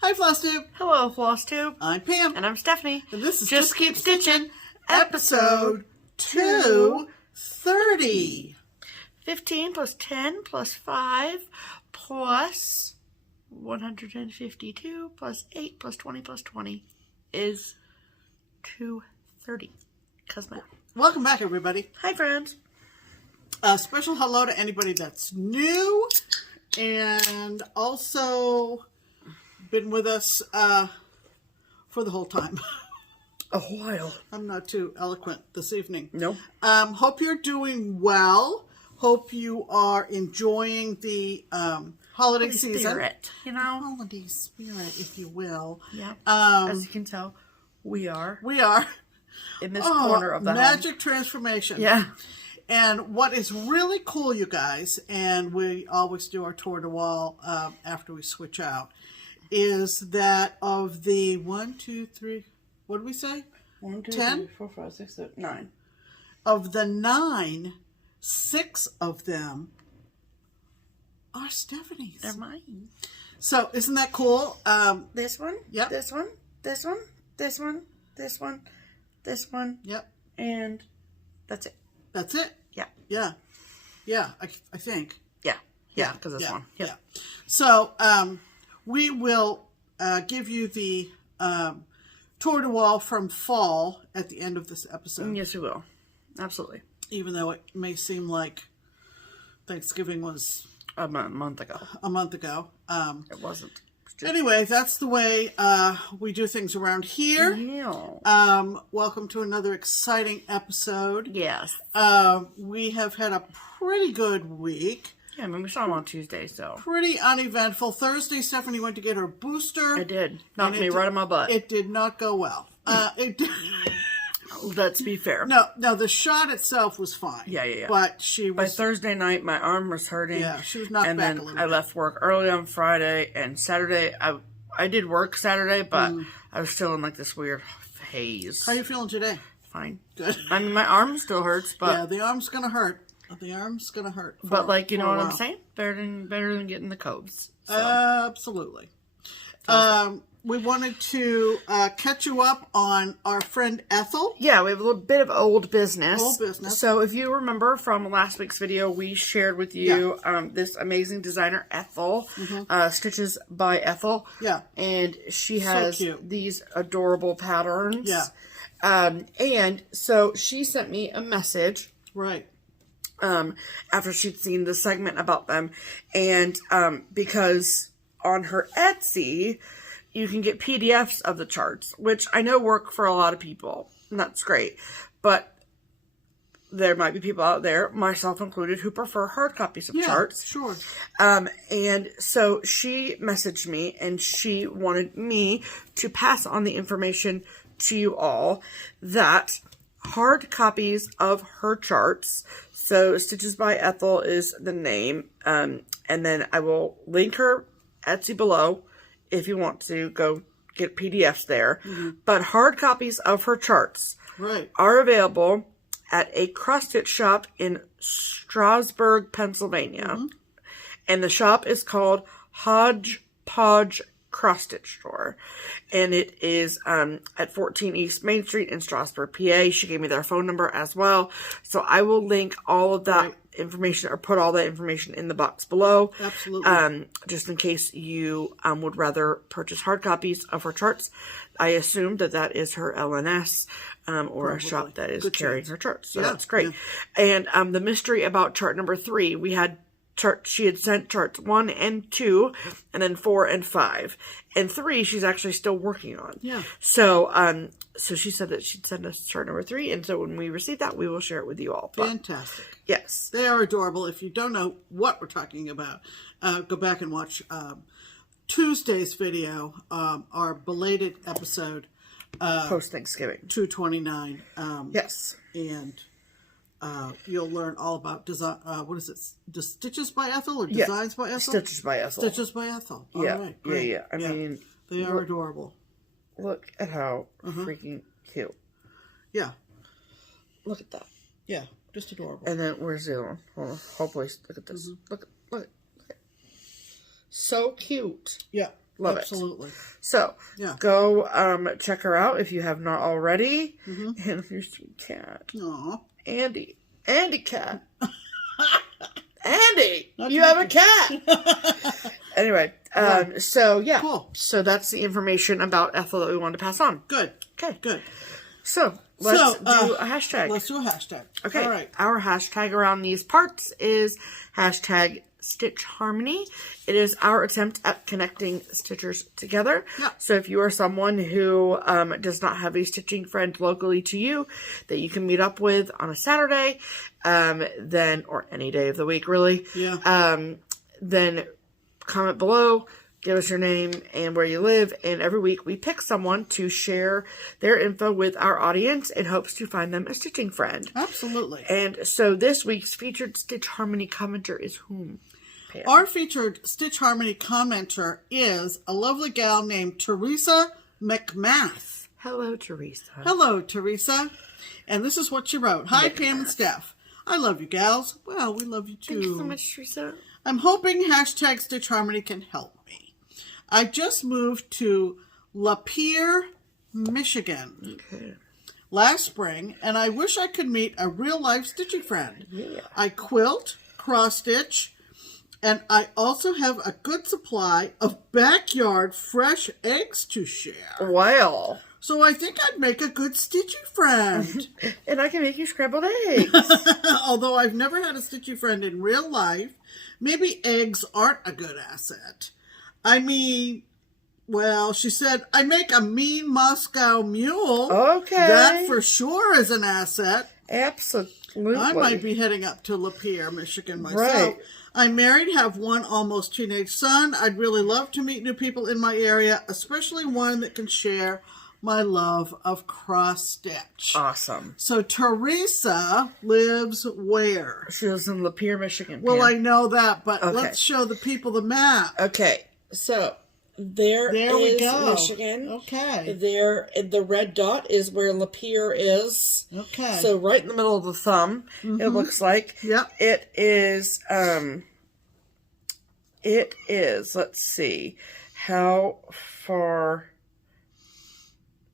Hi, FlossTube. Hello, FlossTube. I'm Pam. And I'm Stephanie. And this is Just Keep Stitching, episode 230. 15 plus 10 plus 5 plus 152 plus 8 plus 20 plus 20 is 230. Cause math. Welcome back, everybody. Hi, friends. A special hello to anybody that's new and also been with us for the whole time. A while. I'm not too eloquent this evening. No. Hope you're doing well. Hope you are enjoying the holiday season. Spirit, you know? Holiday spirit, if you will. Yeah. As you can tell, we are. We are. In this corner of the magic home. transformation. Yeah. And what is really cool, you guys, and we always do our tour de wall after we switch out, is that of the 1, 2, 3, what did we say? 1, 2, 10? 3, 4, 5, 6, 7, 9. Of the 9, 6 of them are Stephanie's. They're mine. So isn't that cool? This one. Yep. This one. This one. This one. This one. This one. Yep. And that's it. That's it. Yeah. Yeah. Yeah. I think. Yeah. Yeah. Because this one. Yep. Yeah. So we will give you the tour de wall from fall at the end of this episode. Yes, we will. Absolutely. Even though it may seem like Thanksgiving was a month ago. A month ago. It wasn't. Anyway, that's the way we do things around here. Yeah. Welcome to another exciting episode. Yes. We have had a pretty good week. Yeah, I mean, we saw him on Tuesday, so. Pretty uneventful. Thursday, Stephanie went to get her booster. I did. Knocked me right on my butt. It did not go well. Let's be fair. No, the shot itself was fine. Yeah. But she was... By Thursday night, my arm was hurting. Yeah, she was knocked back a little bit. And then I left work early on Friday, and Saturday, I did work Saturday, but I was still in like this weird haze. How are you feeling today? Fine. Good. I mean, my arm still hurts, but... Yeah, the arm's going to hurt. The arm's going to hurt. But like, you know what I'm saying? Better than getting the coves. So. Absolutely. We wanted to catch you up on our friend Ethel. Yeah, we have a little bit of old business. Old business. So if you remember from last week's video, we shared with you this amazing designer, Ethel, Stitches by Ethel. Yeah. And she has these adorable patterns. Yeah. And so she sent me a message. Right. After she'd seen the segment about them. And because on her Etsy, you can get PDFs of the charts, which I know work for a lot of people. And that's great. But there might be people out there, myself included, who prefer hard copies of charts. Sure. And so she messaged me, and she wanted me to pass on the information to you all that hard copies of her charts, so Stitches by Ethel is the name, and then I will link her Etsy below if you want to go get PDFs there. But hard copies of her charts are available at a cross-stitch shop in Strasburg, Pennsylvania. And the shop is called HodgePodge Cross-Stitch Store. And it is at 14 East Main Street in Strasburg, PA. She gave me their phone number as well. So I will link all of that information, or put all that information in the box below. Absolutely. Just in case you would rather purchase hard copies of her charts. I assume that is her LNS or a shop that is carrying her charts. So that's great. Yeah. And the mystery about chart number 3, we had she had sent charts 1 and 2, and then 4 and 5. And 3, she's actually still working on. Yeah. So, so she said that she'd send us chart number 3, and so when we receive that, we will share it with you all. Fantastic. Yes. They are adorable. If you don't know what we're talking about, go back and watch Tuesday's video, our belated episode. Post-Thanksgiving. 229. Yes. And you'll learn all about design. What is it? Stitches by Ethel or Designs by Ethel? Stitches by Ethel. Stitches by Ethel. All right, great. Yeah. I mean, they are adorable. Look at how freaking cute. Yeah. Look at that. Yeah, just adorable. And then where's the other one? Hold on. Hopefully, look at this. Look. So cute. Yeah. Love Absolutely. it. So, Yeah. go check her out if you have not already. Mm-hmm. And your sweet cat. Aw. Andy cat. Andy, Not you have a cat. Anyway, so yeah. Cool. So that's the information about Ethel that we wanted to pass on. Good. Okay. Good. So, let's do a hashtag. Let's do a hashtag. Okay. All right. Our hashtag around these parts is hashtag Stitch Harmony. It is our attempt at connecting stitchers together. Yeah. So if you are someone who does not have a stitching friend locally to you that you can meet up with on a Saturday, then, or any day of the week really, then comment below, give us your name and where you live, and every week we pick someone to share their info with our audience in hopes to find them a stitching friend. Absolutely. And so this week's featured Stitch Harmony commenter is whom? Pam? Our featured Stitch Harmony commenter is a lovely gal named Teresa McMath. Hello, Teresa. Hello, Teresa. And this is what she wrote. Hi, Pam and Steph. I love you gals. Well, we love you too. Thank you so much, Teresa. I'm hoping hashtag Stitch Harmony can help me. I just moved to Lapeer, Michigan last spring, and I wish I could meet a real-life stitching friend. Yeah. I quilt, cross-stitch, and I also have a good supply of backyard fresh eggs to share. Well. So I think I'd make a good stitchy friend. And I can make you scrambled eggs. Although I've never had a stitchy friend in real life, maybe eggs aren't a good asset. I mean, well, she said, I make a mean Moscow mule. Okay. That for sure is an asset. Absolutely. I might be heading up to Lapeer, Michigan myself. Right. I'm married, have one almost teenage son. I'd really love to meet new people in my area, especially one that can share my love of cross-stitch. Awesome. So Teresa lives where? She lives in Lapeer, Michigan. Well, Pam. I know that, but Okay. let's show the people the map. Okay, so there we is go. Michigan. Okay. There, the red dot is where Lapeer is. Okay. So right in the middle of the thumb, it looks like. Yep. It is, let's see, how far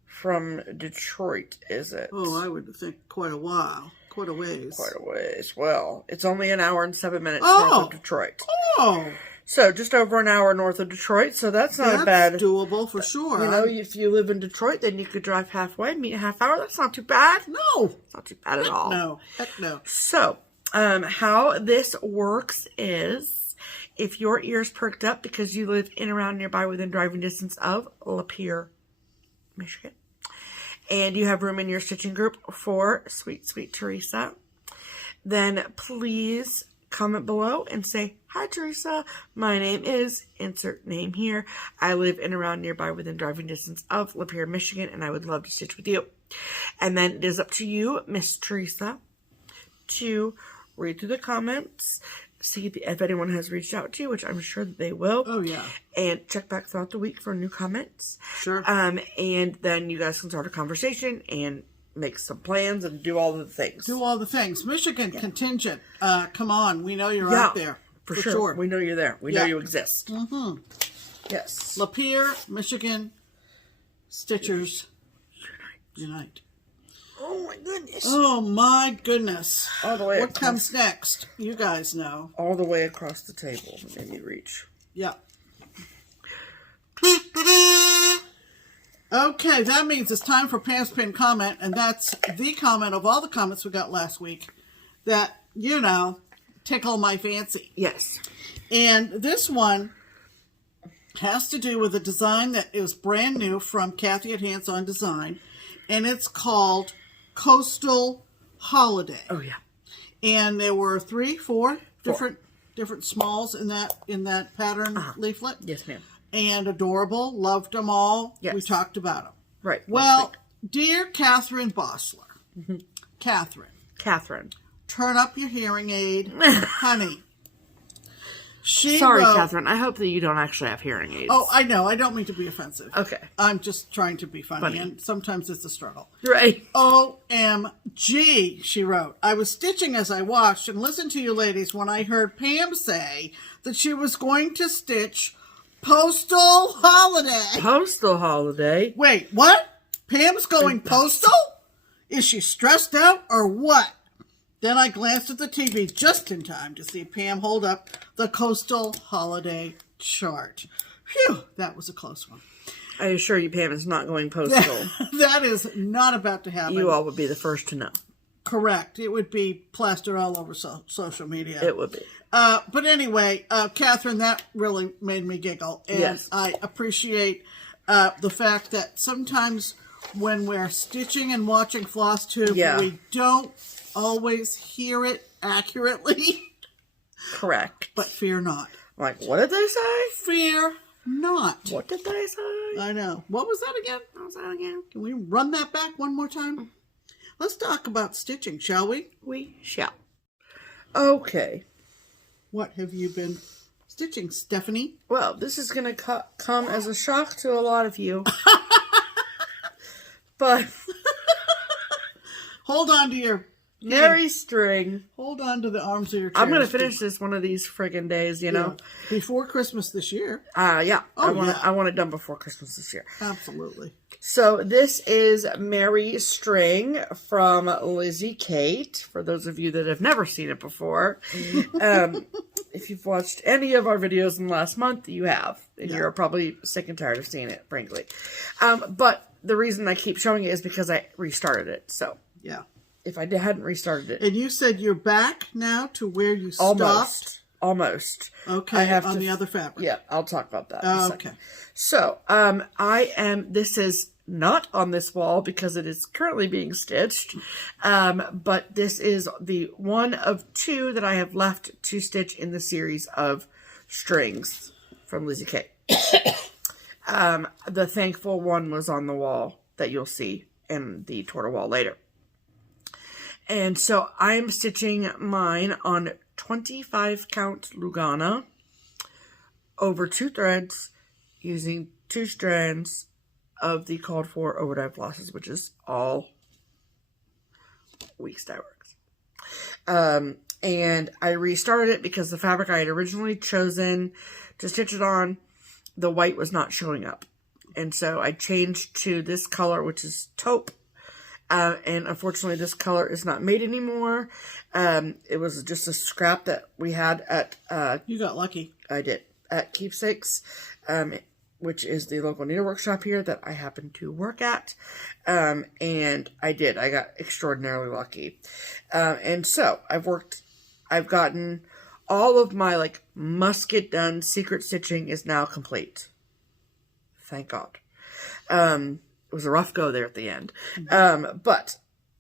from Detroit is it? Oh, I would think quite a while. Quite a ways. Quite a ways. Well, it's only an hour and 7 minutes Oh. north of Detroit. Oh, So just over an hour north of Detroit, so that's not that's a bad... doable for sure. You know, if you live in Detroit, then you could drive halfway, meet a half hour. That's not too bad. No. It's not too bad at all. No. Heck no. So, how this works is, if your ears perked up because you live in, around, nearby, within driving distance of Lapeer, Michigan, and you have room in your stitching group for sweet, sweet Teresa, then please comment below and say, hi, Teresa. My name is, insert name here. I live in, around, nearby, within driving distance of Lapeer, Michigan, and I would love to stitch with you. And then it is up to you, Miss Teresa, to read through the comments, see if anyone has reached out to you, which I'm sure that they will. Oh, yeah. And check back throughout the week for new comments. Sure. And then you guys can start a conversation and make some plans and do all the things. Do all the things. Michigan contingent. Come on. We know you're out there. For sure. We know you're there. We know you exist. Mm-hmm. Yes. Lapeer, Michigan, Stitchers Unite. Oh my goodness. Oh my goodness. All the way What comes next? You guys know. all the way across the table. Maybe reach. Yeah. Okay, that means it's time for Pam's pinned comment, and that's the comment of all the comments we got last week that, you know, tickle my fancy. Yes. And this one has to do with a design that is brand new from Kathy at Hands On Design, and it's called Coastal Holiday. Oh yeah. And there were 4 different smalls in that pattern leaflet. Yes, ma'am. And adorable, loved them all. Yes. We talked about them. Right. Well, dear Catherine Bossler, Catherine, turn up your hearing aid, honey. Sorry, Catherine. I hope that you don't actually have hearing aids. Oh, I know. I don't mean to be offensive. Okay. I'm just trying to be funny. And sometimes it's a struggle. Right. OMG, she wrote. I was stitching as I watched and listened to you ladies when I heard Pam say that she was going to stitch postal holiday. Postal holiday? Wait, what? Pam's going postal? Is she stressed out or what? Then I glanced at the TV just in time to see Pam hold up the coastal holiday chart. Phew, that was a close one. I assure you, Pam is not going postal. That is not about to happen. You all would be the first to know. Correct. It would be plastered all over social media. It would be. But anyway, Catherine, that really made me giggle. And yes. I appreciate the fact that sometimes when we're stitching and watching FlossTube, we don't always hear it accurately. Correct. But fear not. Like, what did they say? Fear not. What did they say? I know. What was that again? What was that again? Can we run that back one more time? Let's talk about stitching, shall we? We shall. Okay. What have you been stitching, Stephanie? Well, this is going to come as a shock to a lot of you. But hold on to your merry string. Hold on to the arms of your chair. I'm going to finish this one of these friggin' days, you know. Before Christmas this year. Yeah. Oh, I want it done before Christmas this year. Absolutely. So this is Merry String from Lizzie Kate. For those of you that have never seen it before. If you've watched any of our videos in the last month, you have. And you're probably sick and tired of seeing it, frankly. But the reason I keep showing it is because I restarted it. So yeah. If I hadn't restarted it. And you said you're back now to where you stopped? Almost. Okay, I have on the other fabric. Yeah, I'll talk about that in a second. Okay. So, this is not on this wall because it is currently being stitched. But this is the one of two that I have left to stitch in the series of strings from Lizzie K. The thankful one was on the wall that you'll see in the Torta wall later. And so I'm stitching mine on 25 count Lugana over 2 threads using 2 strands of the called for overdrive flosses, which is all weeks dye works. And I restarted it because the fabric I had originally chosen to stitch it on, the white was not showing up. And so I changed to this color, which is taupe. And unfortunately, this color is not made anymore. It was just a scrap that we had at... you got lucky. I did. At Keepsakes, which is the local needlework shop here that I happen to work at. And I did. I got extraordinarily lucky. And so, I've gotten all of my, like, must get done secret stitching is now complete. Thank God. It was a rough go there at the end. But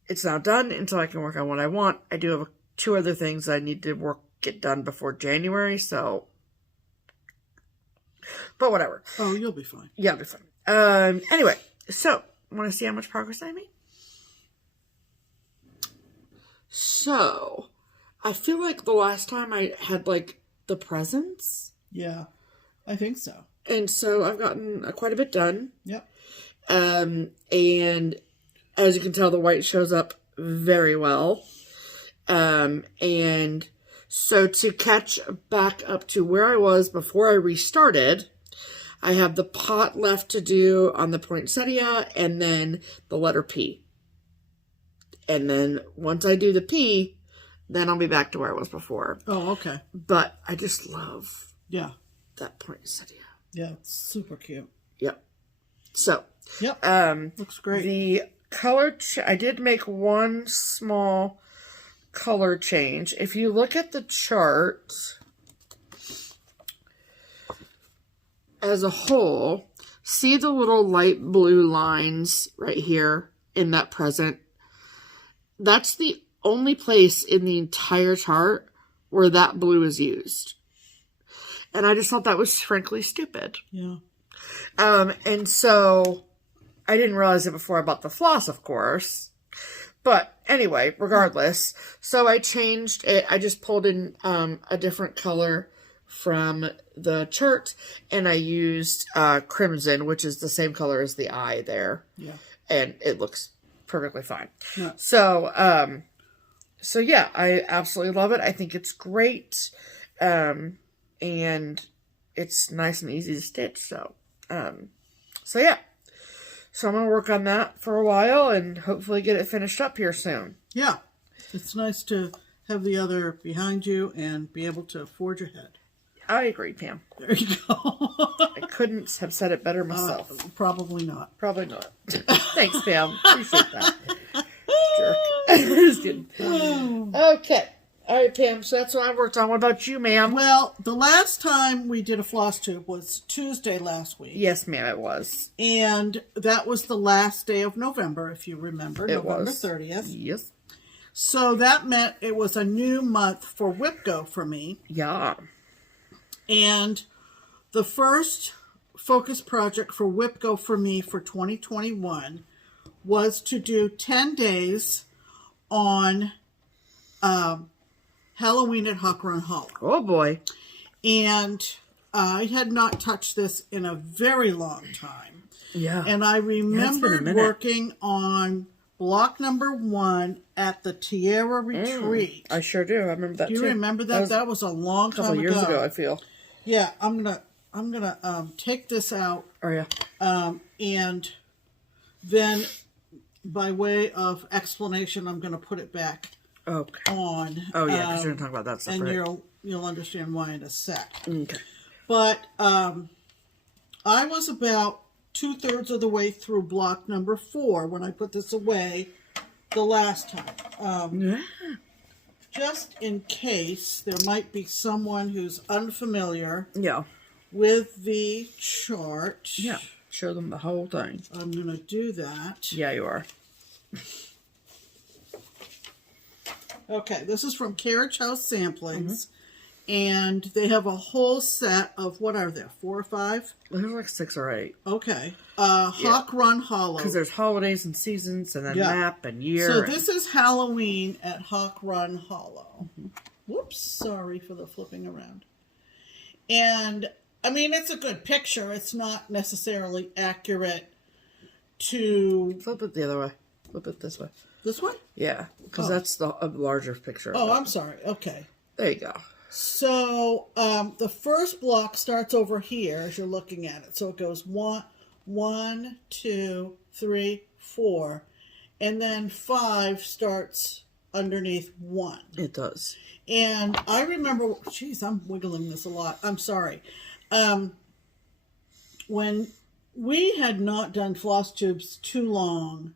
it's now done, and so I can work on what I want. I do have 2 other things I need to get done before January, so... But whatever. Oh, you'll be fine. Yeah, I'll be fine. Anyway, so, want to see how much progress I made? So, I feel like the last time I had, like, the presents. Yeah, I think so. And so, I've gotten quite a bit done. Yep. And as you can tell, the white shows up very well. And so to catch back up to where I was before I restarted, I have the pot left to do on the poinsettia and then the letter P. And then once I do the P, then I'll be back to where I was before. Oh, okay. But I just love that poinsettia. Yeah, it's super cute. Yep. So, looks great. The color, I did make one small color change. If you look at the chart as a whole, see the little light blue lines right here in that present? That's the only place in the entire chart where that blue is used. And I just thought that was frankly stupid. Yeah. And so I didn't realize it before I bought the floss, of course. But anyway, regardless, so I changed it. I just pulled in a different color from the chart, and I used crimson, which is the same color as the eye there. Yeah. And it looks perfectly fine. Yeah. So, so yeah, I absolutely love it. I think it's great. And it's nice and easy to stitch. So, so yeah. So I'm going to work on that for a while and hopefully get it finished up here soon. Yeah. It's nice to have the other behind you and be able to forge ahead. I agree, Pam. There you go. I couldn't have said it better myself. Probably not. Probably not. Thanks, Pam. Appreciate that. Jerk. Just kidding. Okay. All right, Pam. So that's what I worked on. What about you, ma'am? Well, the last time we did a floss tube was Tuesday last week. Yes, ma'am, it was. And that was the last day of November, if you remember. It November was. 30th. Yes. So that meant it was a new month for WIPGO for me. Yeah. And the first focus project for WIPGO for me for 2021 was to do 10 days on Halloween at Hawk Run Hollow. Oh, boy. And I had not touched this in a very long time. Yeah. And I remembered minute. working on block number 1 at the Tierra Retreat. I sure do. I remember that, Do you too. remember that? That was a long time ago. A couple years ago, I feel. Yeah, I'm gonna take this out. Oh, yeah. And then by way of explanation, I'm gonna put it back Okay. on. Oh, yeah, because you're going to talk about that stuff, and right? you'll understand why in a sec. Okay. But I was about 2/3 of the way through block number 4 when I put this away the last time. Yeah. Just in case there might be someone who's unfamiliar Yeah. with the chart. Yeah. Show them the whole thing. I'm going to do that. Yeah, you are. Okay, this is from Carriage House Samplings. And they have a whole set of, what are there, 4 or 5? There's like 6 or 8. Okay. Hawk Run Hollow. Because there's holidays and seasons and then Yeah. map and year. So this is Halloween at Hawk Run Hollow. Whoops, sorry for the flipping around. And, I mean, it's a good picture. It's not necessarily accurate to... Flip it the other way. Flip it this way. This one? Yeah, because that's a larger picture. Oh, I'm sorry. Okay. There you go. So, the first block starts over here as you're looking at it. So it goes 1, 2, 3, 4. And then 5 starts underneath 1. It does. And I remember, geez, I'm wiggling this a lot. I'm sorry. When we had not done floss tubes too long,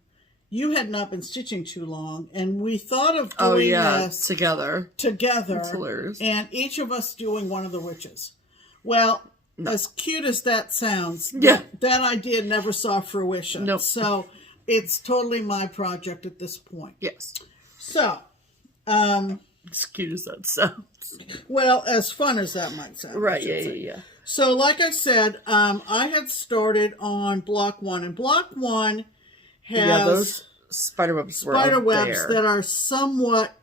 you had not been stitching too long, and we thought of doing this together. That's hilarious. And each of us doing one of the witches. Well, as cute as that sounds, Yeah. that idea never saw fruition. Nope. So it's totally my project at this point. Yes. So, As cute as that sounds. well, as fun as that might sound. Right, yeah. So, like I said, I had started on block 1, and block 1 has those spider webs were spider out webs there. that are somewhat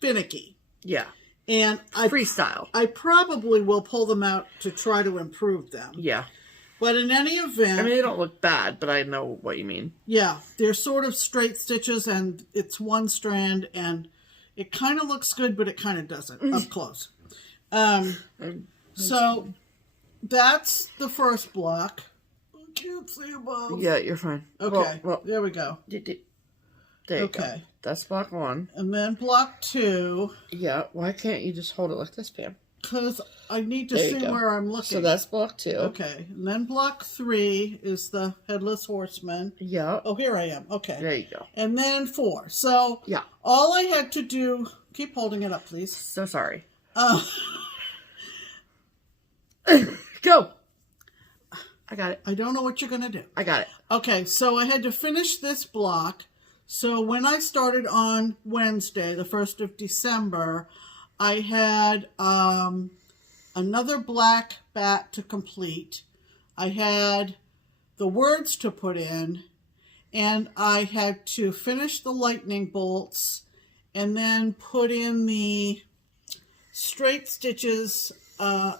finicky. Yeah. And Freestyle. I probably will pull them out to try to improve them. Yeah. But in any event... I mean, they don't look bad, but I know what you mean. Yeah, they're sort of straight stitches, and it's one strand, and it kind of looks good, but it kind of doesn't up close. So that's the first block. I can't see above. Yeah, you're fine. Okay, Well, there we go. there you go. That's block 1. And then block 2, Yeah, why can't you just hold it like this, Pam? because I need to There see you go. where I'm looking. So that's block 2. Okay, and then block 3 is the Headless Horseman. Yeah. Oh, here I am. Okay. There you go. And then 4. So Yeah. all I had to do... Keep holding it up, please. So sorry. Oh. Go. I got it. I don't know what you're going to do. I got it. Okay, so I had to finish this block. So when I started on Wednesday, the 1st of December, I had another black bat to complete. I had the words to put in, and I had to finish the lightning bolts and then put in the straight stitches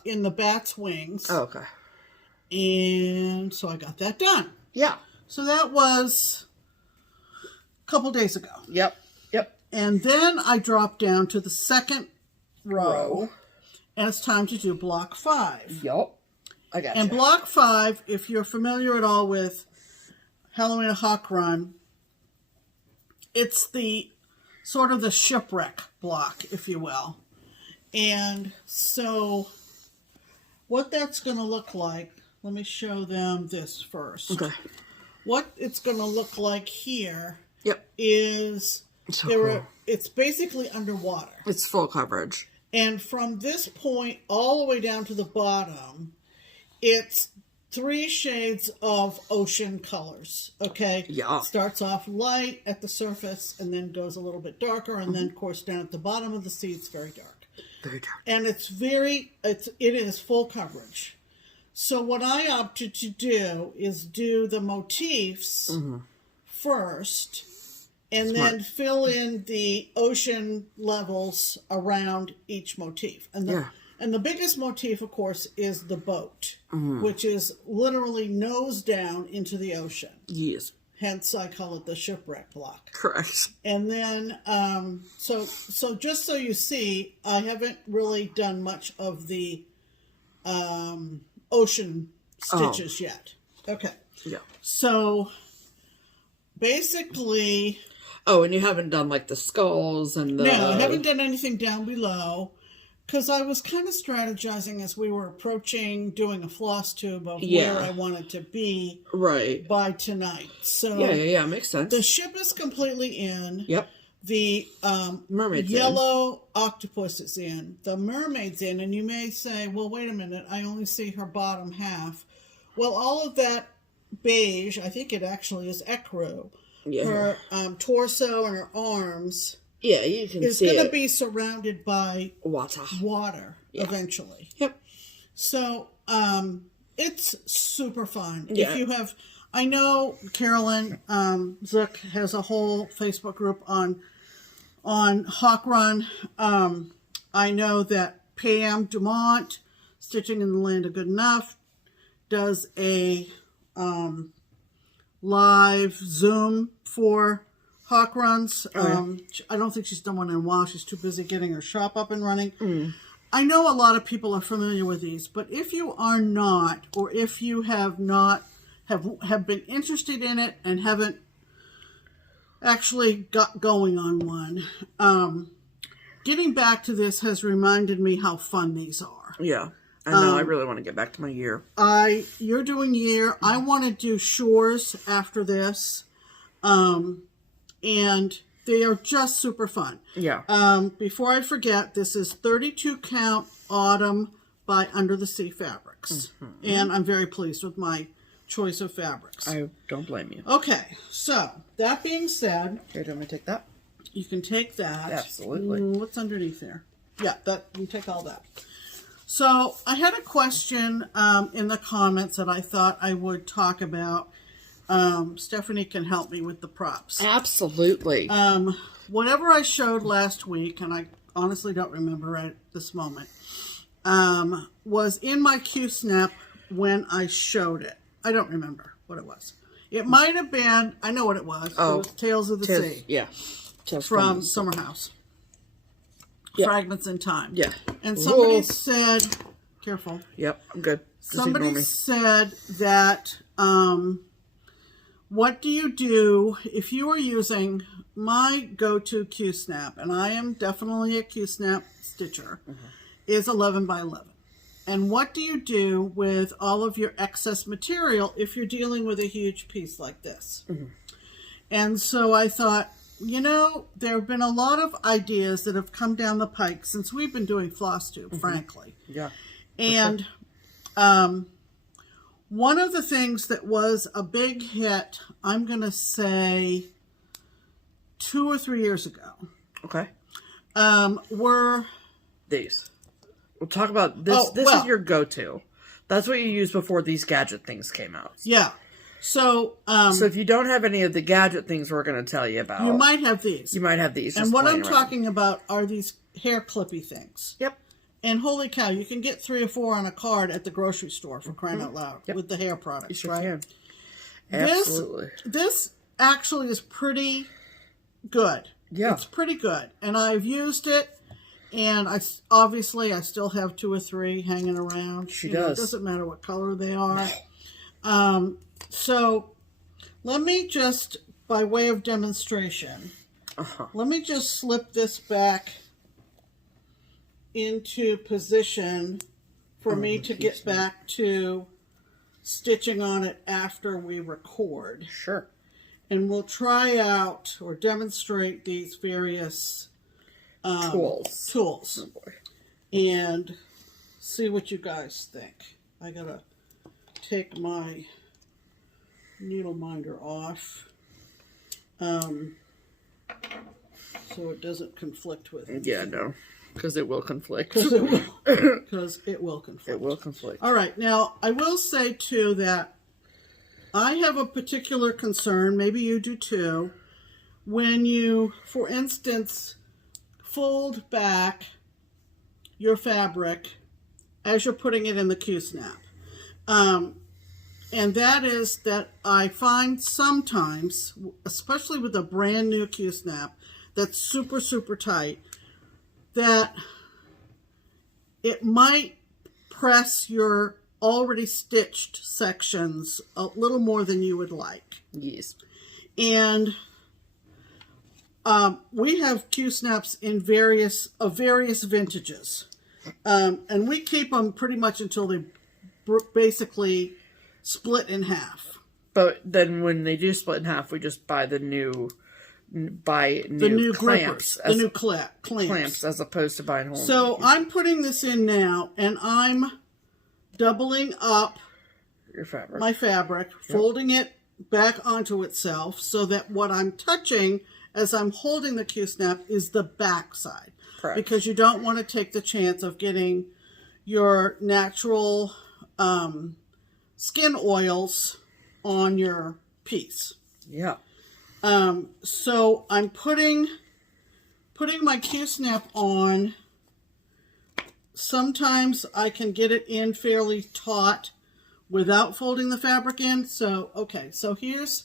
in the bat's wings. Oh, okay. And so I got that done. Yeah. So that was a couple days ago. Yep. And then I dropped down to the second row. and it's time to do block 5. Yup. I got And you. block 5, if you're familiar at all with Halloween Hawk Run, it's the sort of the shipwreck block, if you will. And so what that's going to look like, let me show them this first. Okay. What it's going to look like here Yep. is So cool. it's basically underwater. It's full coverage. And from this point all the way down to the bottom, it's 3 shades of ocean colors, okay? Yeah. Starts off light at the surface and then goes a little bit darker, and then, of course, down at the bottom of the sea, it's very dark. Very dark. And it is full coverage. So what I opted to do is do the motifs first, and then fill in the ocean levels around each motif. And the biggest motif, of course, is the boat, which is literally nose down into the ocean. Yes. Hence, I call it the shipwreck block. Correct. And then, so just so you see, I haven't really done much of the ocean stitches yet. Okay. Yeah. So, basically... Oh, and you haven't done like the skulls and the... No, I haven't done anything down below. Because I was kind of strategizing as we were approaching doing a floss tube of where I wanted to be by tonight. So Yeah, makes sense. the ship is completely in. Yep. The mermaid's yellow octopus is in. The mermaid's in. And you may say, well, wait a minute, I only see her bottom half. Well, all of that beige, I think it actually is ecru. Yeah. Her torso and her arms... Yeah, you can is see going it. to be surrounded by water eventually. Yep. So it's super fun. Yeah. If you have, I know Carolyn Zook has a whole Facebook group on Hawk Run. I know that Pam Dumont, Stitching in the Land of Good Enough, does a live Zoom for Hawk Runs. I don't think she's done one in a while. She's too busy getting her shop up and running. I know a lot of people are familiar with these, but if you are not, or if you have not, have been interested in it and haven't actually got going on one, getting back to this has reminded me how fun these are. Yeah. I know. I really want to get back to my year. You're doing year. I want to do shores after this. And they are just super fun. Yeah. Before I forget, this is 32 count autumn by Under the Sea Fabrics. And I'm very pleased with my choice of fabrics. I don't blame you. Okay, so that being said, Here, do you want me to take that? you can take that. Absolutely. What's underneath there? Yeah, that you take all that. So I had a question in the comments that I thought I would talk about. Stephanie can help me with the props. Absolutely. Whatever I showed last week, and I honestly don't remember right at this moment, was in my Q-snap when I showed it. I don't remember what it was. It might have been, I know what it was. Oh. It was Tales of the Sea. Yeah. Tales From Summer House. Yep. Fragments in Time. Yeah. And somebody Rules. said, careful. Yep, I'm good. Just ignore Somebody me. said that, what do you do if you are using my go-to Q-snap, and I am definitely a Q-snap stitcher, is 11 by 11. And what do you do with all of your excess material if you're dealing with a huge piece like this? And so I thought, you know, there have been a lot of ideas that have come down the pike since we've been doing FlossTube, frankly. Yeah. And one of the things that was a big hit, I'm going to say 2 or 3 years ago, Okay. were... These. We'll talk about this. This is your go-to. That's what you used before these gadget things came out. Yeah. So, So if you don't have any of the gadget things we're going to tell you about, you might have these. you might have these. And just what I'm laying around. talking about are these hair clippy things. Yep. And holy cow, you can get 3 or 4 on a card at the grocery store, for crying out loud, with the hair products, You sure right? can. Absolutely. This actually is pretty good. Yeah. It's pretty good. And I've used it, And obviously I still have 2 or 3 hanging around. She does. It doesn't matter what color they are. So let me just, by way of demonstration, let me just slip this back into position for me to get back to stitching on it after we record. Sure. And we'll try out or demonstrate these various tools. Oh boy. And see what you guys think. I gotta take my needle minder off so it doesn't conflict with it. Yeah, no. Because it will conflict. Because it will conflict. It will conflict. All right. Now, I will say, too, that I have a particular concern, maybe you do too, when you, for instance, fold back your fabric as you're putting it in the Q-snap. And that is that I find sometimes, especially with a brand new Q-snap that's super, super tight, that it might press your already stitched sections a little more than you would like. Yes. And we have Q-snaps in various vintages. And we keep them pretty much until they basically split in half. But then when they do split in half, we just buy the new clamps, the new clamps, as opposed to buying whole. So I'm putting this in now, and I'm doubling up your fabric, my fabric, folding it back onto itself, so that what I'm touching as I'm holding the Q-snap is the back side. Correct. Because you don't want to take the chance of getting your natural skin oils on your piece. Yeah. So I'm putting my Q-snap on. Sometimes I can get it in fairly taut without folding the fabric in. So, okay, so here's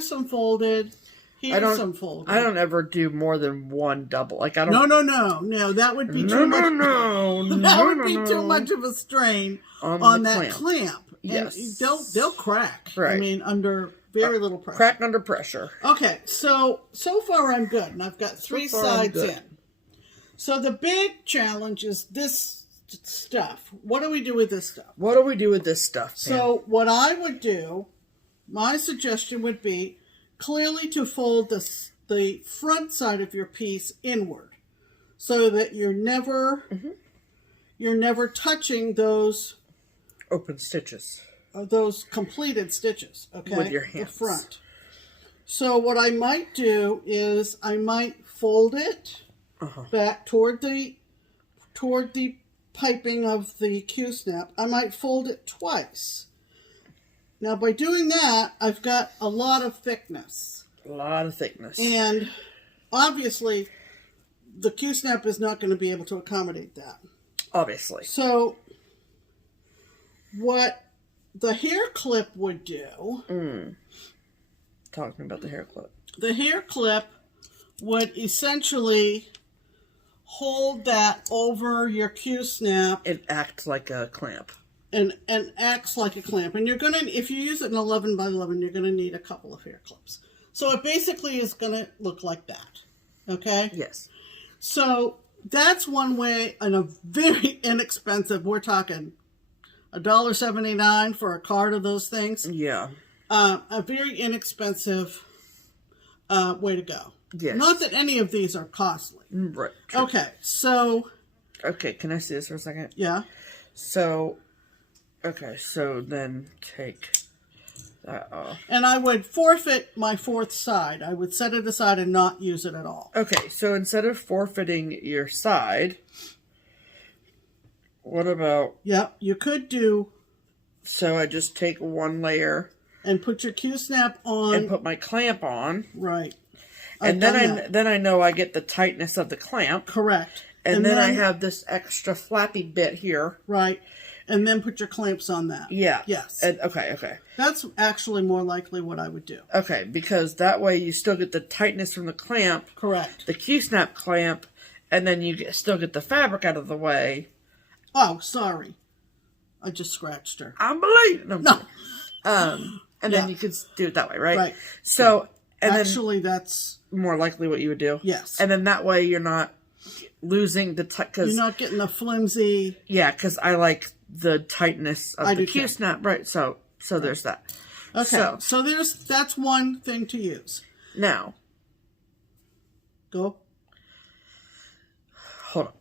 some folded. Here's some folded. I don't ever do more than one double. Like I don't. No. That would be too much. That would be too much of a strain on that clamp. Yes. And they'll crack. Right. I mean, under very little pressure. Crack under pressure. Okay, so far I'm good, and I've got 3 sides in. So the big challenge is this stuff. What do we do with this stuff? What do we do with this stuff, Pam? So what I would do, my suggestion would be clearly to fold the front side of your piece inward, so that you're never touching those open stitches. Those completed stitches, okay? With your hands. The front. So what I might do is I might fold it back toward the piping of the Q-snap. I might fold it twice. Now by doing that, I've got a lot of thickness. A lot of thickness. And obviously, the Q-snap is not going to be able to accommodate that. Obviously. So what the hair clip would do... Talking about the hair clip. The hair clip would essentially hold that over your Q-snap. It acts like a clamp. And acts like a clamp. And you're going to, if you use it in 11 by 11, you're going to need a couple of hair clips. So it basically is going to look like that. Okay? Yes. So that's one way, and a very inexpensive, we're talking $1.79 for a card of those things. Yeah. A very inexpensive way to go. Yes. Not that any of these are costly. Right. True. Okay, so... Okay, can I see this for a second? Yeah. So, okay, so then take that off. And I would forfeit my 4th side. I would set it aside and not use it at all. Okay, so instead of forfeiting your side, what about... Yep, you could do... So I just take one layer... And put your Q-snap on. And put my clamp on. Right. And then I know I get the tightness of the clamp. Correct. And then I have this extra flappy bit here. Right. And then put your clamps on that. Yeah. Yes. And, okay. That's actually more likely what I would do. Okay, because that way you still get the tightness from the clamp. Correct. The Q-snap clamp, and then you still get the fabric out of the way. Oh, sorry. I just scratched her. I'm bleeding. No. And then you could do it that way, right? Right. So, and actually, that's more likely what you would do. Yes. And then that way you're not losing the because you're not getting the flimsy. Yeah, because I like the tightness of the Q snap, right? So there's that. Okay. So that's one thing to use. Now, go. Hold on.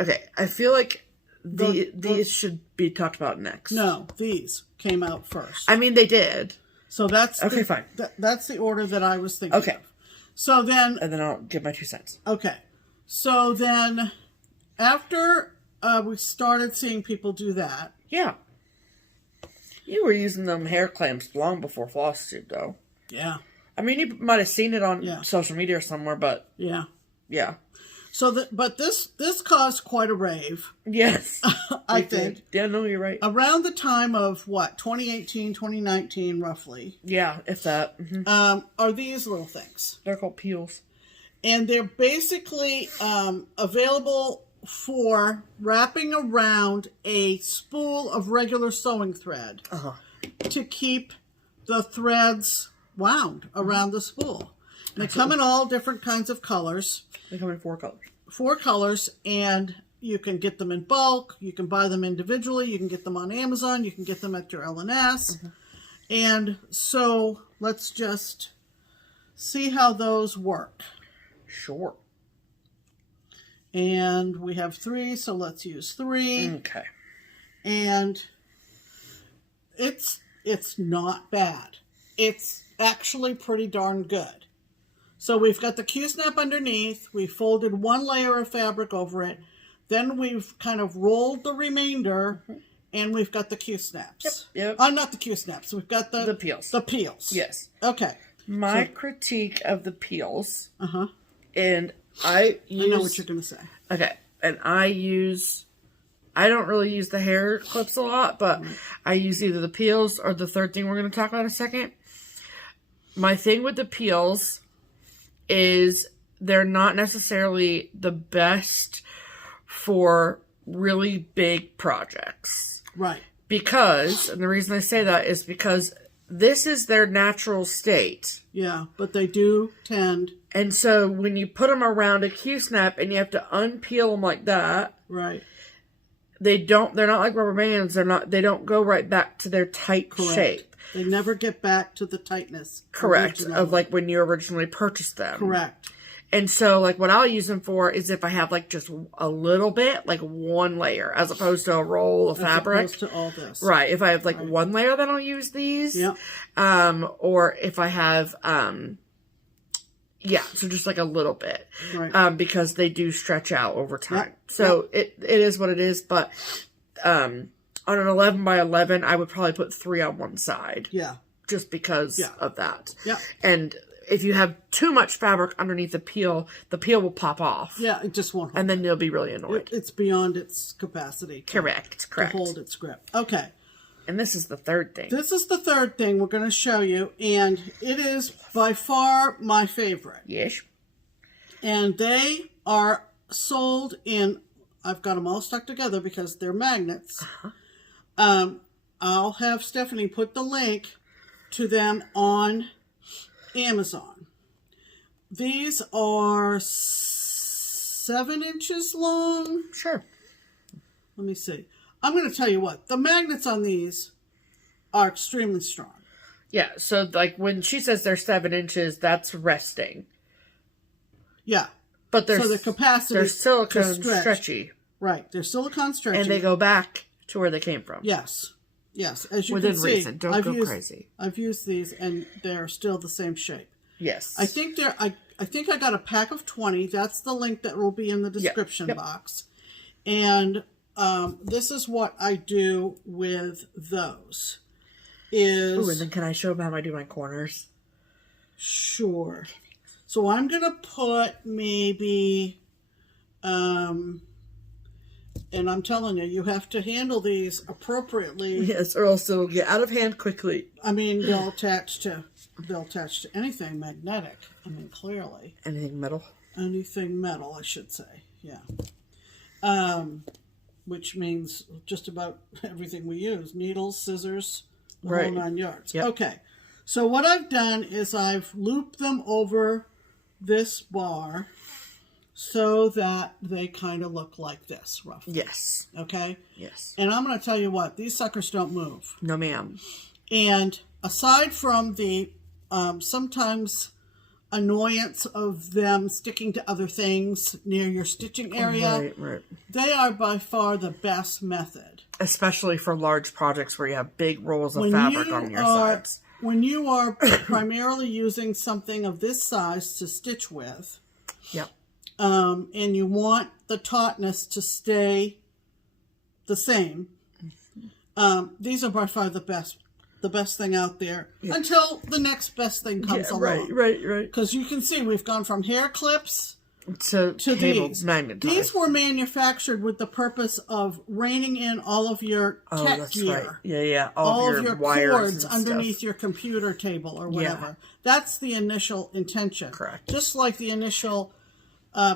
Okay, I feel like these should be talked about next. No, these came out first. I mean, they did. So that's okay. Fine. That's the order that I was thinking. Okay. Of. So then, and then I'll give my 2 cents. Okay. So then, after we started seeing people do that, yeah, you were using them hair clamps long before FlossTube, though. Yeah. I mean, you might have seen it on social media or somewhere, but yeah. So but this caused quite a rave. Yes. I think. Yeah, no, you're right. Around the time of, 2018, 2019, roughly. Yeah, if that. Mm-hmm. Are these little things. They're called peels. And they're basically available for wrapping around a spool of regular sewing thread to keep the threads wound around the spool. And they come in all different kinds of colors. They come in 4 colors. 4 colors, and you can get them in bulk. You can buy them individually. You can get them on Amazon. You can get them at your L&S. And so let's just see how those work. Sure. And we have 3, so let's use 3. Okay. And it's not bad. It's actually pretty darn good. So we've got the Q-snap underneath. We folded 1 layer of fabric over it. Then we've kind of rolled the remainder, and we've got the Q-snaps. Yep. Not the Q-snaps. We've got the peels. The peels. Yes. Okay. My critique of the peels. And I know what you're going to say. Okay. And I don't really use the hair clips a lot, but I use either the peels or the third thing we're going to talk about in a second. My thing with the peels is they're not necessarily the best for really big projects. Right. Because, and the reason I say that is because this is their natural state. Yeah, but they do tend. And so when you put them around a Q-snap and you have to unpeel them like that. Right. They're not like rubber bands. They don't go right back to their tight shape. They never get back to the tightness. Correct. Of like when you originally purchased them. Correct. And so like what I'll use them for is if I have like just a little bit, like 1 layer, as opposed to a roll of fabric. As opposed to all this. Right. If I have like 1 layer, then I'll use these. Yeah. Or if I have, so just like a little bit. Right. Because they do stretch out over time. Yep. So it is what it is, but, on an 11 by 11, I would probably put 3 on one side. Yeah. Just because of that. Yeah. And if you have too much fabric underneath the peel will pop off. Yeah, it just won't hold. And then you'll be really annoyed. It's beyond its capacity. Correct. To hold its grip. Okay. And this is the third thing. This is the third thing we're going to show you. And it is by far my favorite. Yes. And they are sold in, I've got them all stuck together because they're magnets. I'll have Stephanie put the link to them on Amazon. These are 7 inches long. Sure. Let me see. I'm going to tell you what. The magnets on these are extremely strong. Yeah, so like when she says they're 7 inches, that's resting. Yeah. But so the capacity they're silicone stretchy. Right. They're silicone stretchy. And they go back to where they came from. Yes. Yes. As you Within can see, reason. Don't go crazy. I've used these and they're still the same shape. Yes. I think I think I got a pack of 20. That's the link that will be in the description box. And this is what I do with those. Ooh, and then can I show them how I do my corners? Sure. So I'm going to put maybe, and I'm telling you, you have to handle these appropriately. Yes, or else it'll get out of hand quickly. I mean, they'll attach to anything magnetic. I mean, clearly. Anything metal? anything metal, I should say. Yeah. Which means just about everything we use. Needles, scissors, the whole 9 yards. Yep. Okay. So what I've done is I've looped them over this bar so that they kind of look like this, roughly. Yes. Okay? Yes. And I'm going to tell you what, these suckers don't move. No, ma'am. And aside from the sometimes annoyance of them sticking to other things near your stitching area, Right. they are by far the best method. Especially for large projects where you have big rolls of fabric on your sides. When you are primarily using something of this size to stitch with, Yep. And you want the tautness to stay the same, these are by far the best thing out there until the next best thing comes along. Right. Because you can see we've gone from hair clips to cable these. magnet ties. These were manufactured with the purpose of reining in all of your tech gear. Right. Yeah. All of your wires cords and underneath stuff. your computer table or whatever. That's the initial intention. Correct. Just like the initial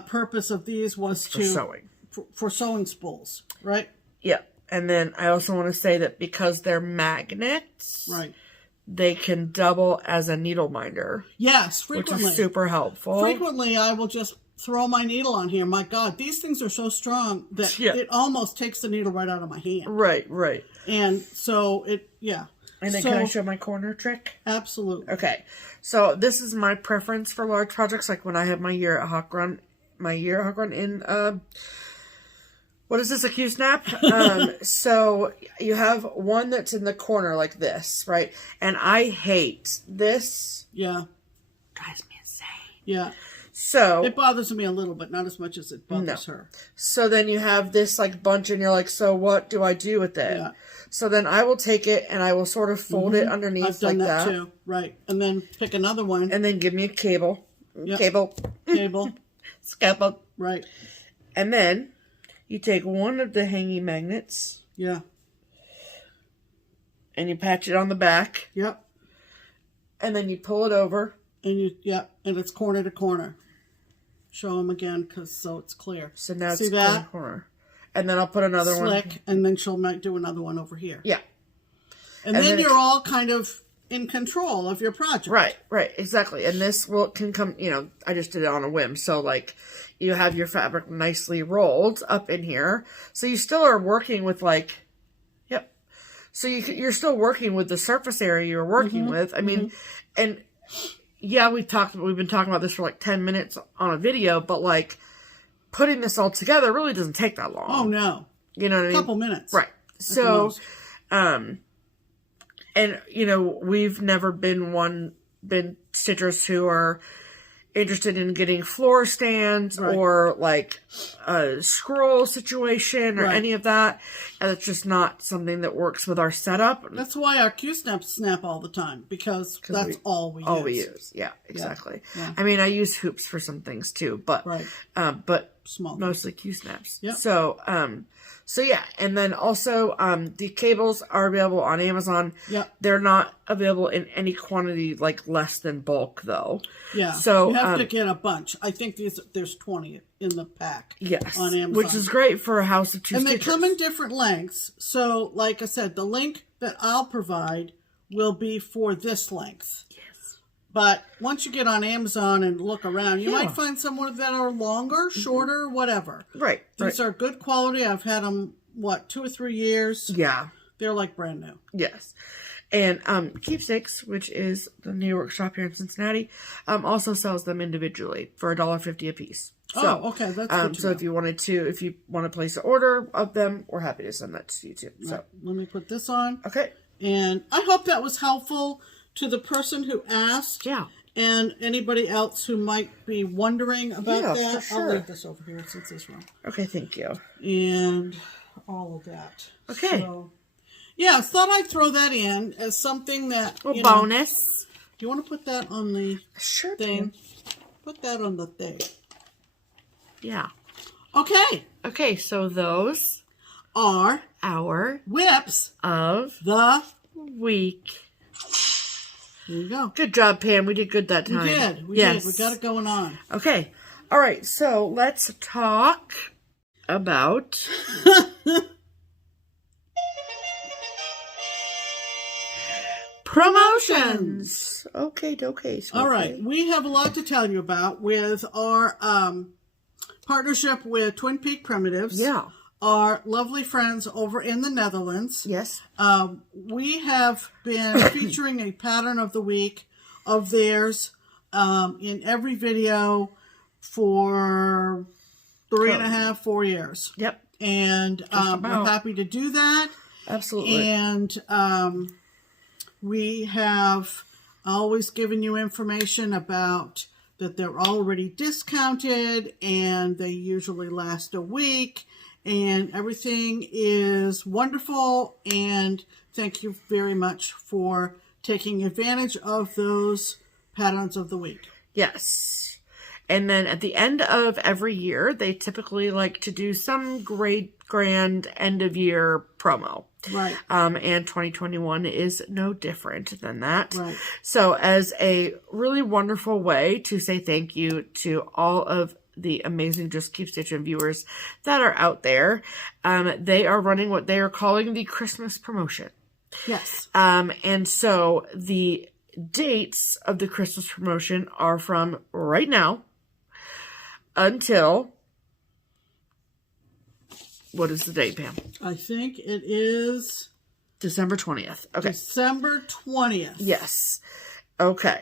purpose of these was For sewing. For sewing spools, right? Yeah. And then I also want to say that because they're magnets, Right. they can double as a needle minder. Yes, frequently. Which is super helpful. Frequently, I will just throw my needle on here. My God, these things are so strong that it almost takes the needle right out of my hand. Right. And so And then can I show my corner trick? Absolutely. Okay. So this is my preference for large projects, like when I have my year at Hawk Run in what is this, a Q-snap? So you have one that's in the corner like this, right? And I hate this. Yeah. Drives me insane. Yeah. So it bothers me a little, but not as much as it bothers her. So then you have this like bunch and you're like, so what do I do with it? Yeah. So then I will take it and I will sort of fold it underneath. I've done that too. Right. And then pick another one. And then give me a cable. Yep. Cable. Scalpel. Right. And then you take one of the hanging magnets. Yeah. And you patch it on the back. Yep. And then you pull it over. And and it's corner to corner. Show them again so it's clear. So now it's corner to corner. And then I'll put another one. And then she'll do another one over here. Yeah. And then you're all kind of in control of your project. Right, exactly. And this can come, I just did it on a whim. So like you have your fabric nicely rolled up in here. So you still are working with so you're still working with the surface area you're working with. I mean, and yeah, we've been talking about this for like 10 minutes on a video, but like putting this all together really doesn't take that long. Oh no. You know what I mean? A couple minutes. Right. So, and we've never been stitchers who are interested in getting floor stands or like a scroll situation or any of that. And it's just not something that works with our setup. That's why our Q-snaps snap all the time, because that's all we use. Yeah, exactly. Yeah. I mean, I use hoops for some things too, but small, mostly Q-snaps. Yeah. So yeah, and then also the cables are available on Amazon. Yeah. They're not available in any quantity like less than bulk though. Yeah. So you have to get a bunch. I think there's 20 in the pack. Yes. On Amazon. Which is great for a house of two and stitchers. they come in different lengths. So like I said, the link that I'll provide will be for this length. Yes. But once you get on Amazon and look around, you might find some that are longer, shorter, whatever. Right. These are good quality. I've had them, 2 or 3 years? Yeah. They're like brand new. Yes. And Keepsakes, which is the new workshop here in Cincinnati, also sells them individually for $1.50 a piece. So, okay, that's good to know. if you want to place an order of them, we're happy to send that to you too. So let me put this on. Okay. And I hope that was helpful to the person who asked. Yeah. And anybody else who might be wondering about that. For sure. I'll leave this over here since it's wrong. Okay, thank you. And all of that. Okay. So, yeah, I thought I'd throw that in as something that bonus. Do you want to put that on the thing? Can. Put that on the thing. Yeah. Okay. Okay, so those are our whips of the week. There you go. Good job, Pam. We did good that time. We did. We got it going on. Okay. All right, so let's talk about promotions. Okay. All right, we have a lot to tell you about with our partnership with Twin Peak Primitives. Yeah. Our lovely friends over in the Netherlands. Yes. We have been featuring a pattern of the week of theirs in every video for 3.5, 4 years. Yep. And we're happy to do that. Absolutely. And we have always given you information about that they're already discounted and they usually last a week. And everything is wonderful. And thank you very much for taking advantage of those patterns of the week. Yes. And then at the end of every year, they typically like to do some great grand end of year promo. Right. And 2021 is no different than that. Right. So as a really wonderful way to say thank you to all of the amazing Just Keep Stitching viewers that are out there, they are running what they are calling the Christmas promotion. Yes. And so the dates of the Christmas promotion are from right now until, what is the date, Pam? I think it is December 20th. Okay. December 20th. Yes. Okay.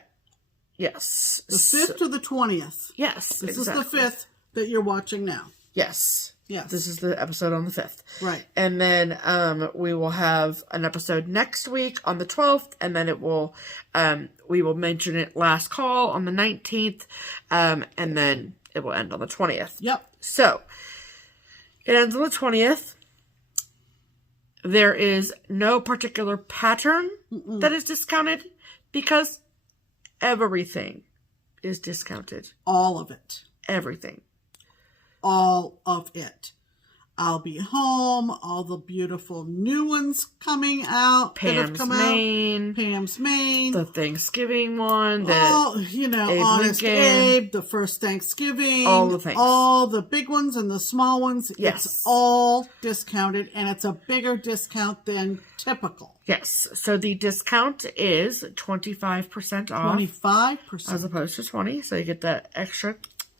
Yes. The 5th to the 20th. Yes. This is the 5th that you're watching now. Yes. Yes. This is the episode on the 5th. Right. And then we will have an episode next week on the 12th, and then it will we will mention it last call on the 19th, and then it will end on the 20th. Yep. So it ends on the 20th. There is no particular pattern that is discounted because everything is discounted. All of it. Everything. All of it. I'll Be Home, all the beautiful new ones coming out. Pam's Main. Pam's Main. The Thanksgiving one. All, you know, Abe Honest Lincoln. Abe, the first Thanksgiving. All the things. All the big ones and the small ones. Yes. It's all discounted, and it's a bigger discount than typical. Yes. So the discount is 25% off. 25%. As opposed to 20. So you get that extra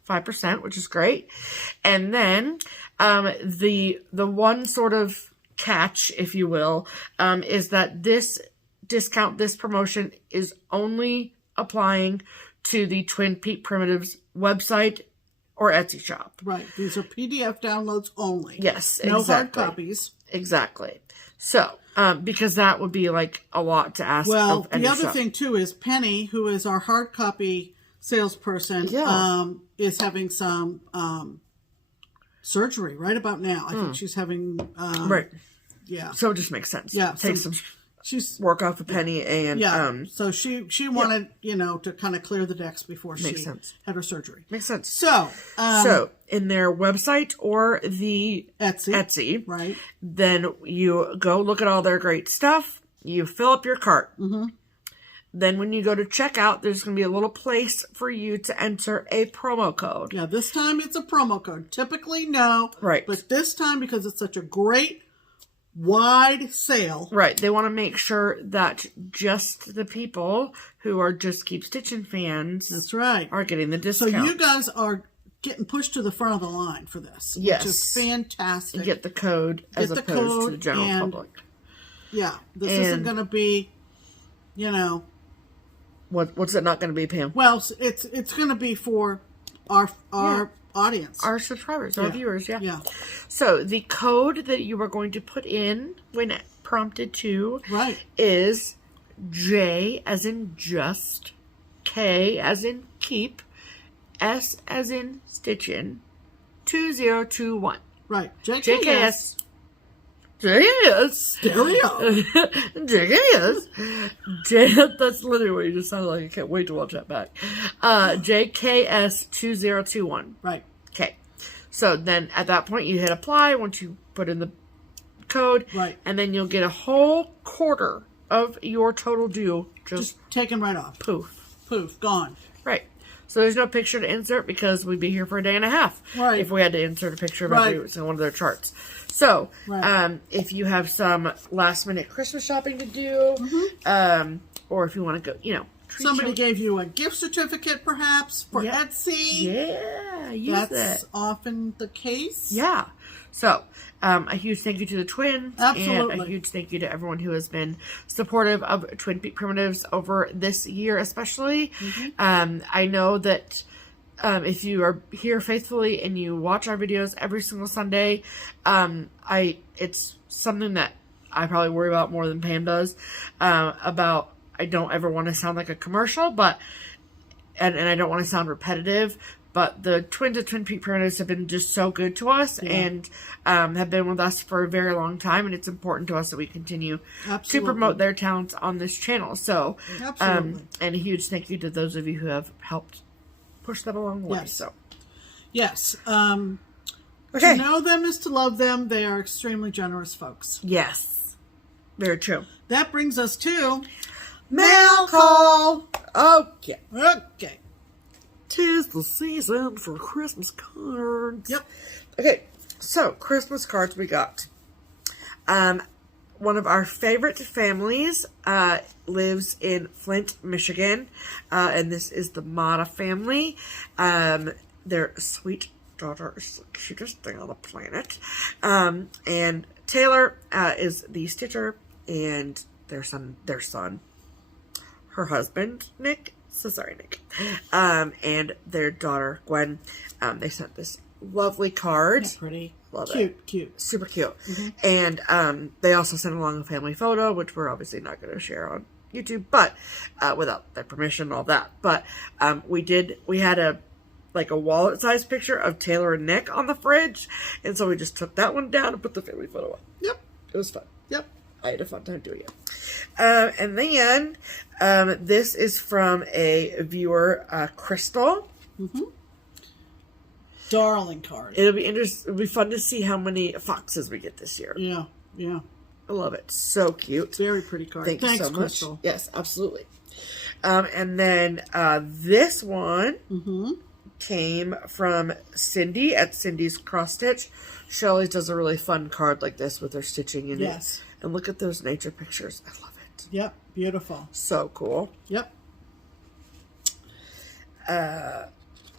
5%, which is great. And then the one sort of catch, if you will, is that this discount, this promotion is only applying to the Twin Peak Primitives website or Etsy shop. Right. These are PDF downloads only. Yes, no exactly. hard copies. Exactly. So, because that would be like a lot to ask. Well, of any the other shop. thing too is Penny, who is our hard copy salesperson, is having some surgery right about now. I think she's having right. Yeah. So it just makes sense. Yeah. Take some she's work off of Penny and so she wanted, you know, to kind of clear the decks before she had her surgery. Makes sense. So so in their website or the Etsy, right? Then you go look at all their great stuff. You fill up your cart. Mm-hmm. Then when you go to checkout, there's going to be a little place for you to enter a promo code. Yeah, this time it's a promo code. Typically, no. Right. But this time, because it's such a great, wide sale. Right. They want to make sure that just the people who are Just Keep Stitching fans That's right. are getting the discount. So you guys are getting pushed to the front of the line for this. Yes. Which is fantastic. You get the code as opposed to the general public. Yeah. This isn't going to be, you know... What's it not going to be, Pam? Well, it's going to be for our audience. Our subscribers, our viewers, Yeah. So the code that you are going to put in when prompted to is J as in just, K as in keep, S as in stitchin, 2021. Right. JKS. JKS. Stereo. JKS. That's literally what you just sounded like. I can't wait to watch that back. JKS 2021. Right. Okay. So then at that point you hit apply once you put in the code. Right. And then you'll get a whole quarter of your total due. Just taken right off. Poof. Gone. Right. So there's no picture to insert because we'd be here for a day and a half Right. if we had to insert a picture of Right. every single one of their charts. So, Right. if you have some last minute Christmas shopping to do, or if you want to go, you know, treat Somebody gave you a gift certificate, perhaps, for Yeah. Etsy. Yeah, use That's it. often the case. Yeah. So, a huge thank you to the twins. Absolutely. And a huge thank you to everyone who has been supportive of Twin Peak Primitives over this year, especially. I know that if you are here faithfully and you watch our videos every single Sunday, it's something that I probably worry about more than Pam does, I don't ever want to sound like a commercial, but, and I don't want to sound repetitive, but the twins at Twin Peak Primitives have been just so good to us and have been with us for a very long time, and it's important to us that we continue to promote their talents on this channel. So, Absolutely. and a huge thank you to those of you who have helped push them along the way. Yes. So, Yes. okay. To know them is to love them. They are extremely generous folks. Yes, very true. That brings us to Mail call. Okay. Okay. 'Tis the season for Christmas cards. Yep. Okay, so Christmas cards we got. One of our favorite families lives in Flint, Michigan, and this is the Mata family. Their sweet daughter is the cutest thing on the planet. And Taylor is the stitcher, and their son, her husband, Nick, and their daughter, Gwen. They sent this lovely card. That's pretty. Love Cute, it. cute. Super cute. And they also sent along a family photo, which we're obviously not going to share on YouTube, but without their permission and all that. But we had a wallet-sized picture of Taylor and Nick on the fridge, and so we just took that one down and put the family photo up. Yep. It was fun. Yep. I had a fun time doing it. And then this is from a viewer, Crystal. Darling card. It'll be fun to see how many foxes we get this year. Yeah. Yeah. I love it. So cute. Very pretty card. Thanks so much. Crystal. Yes, absolutely. And then this one came from Cindy at Cindy's Cross Stitch. She always does a really fun card like this with her stitching in Yes. it. And look at those nature pictures. I love it. Yep. Beautiful. So cool. Yep.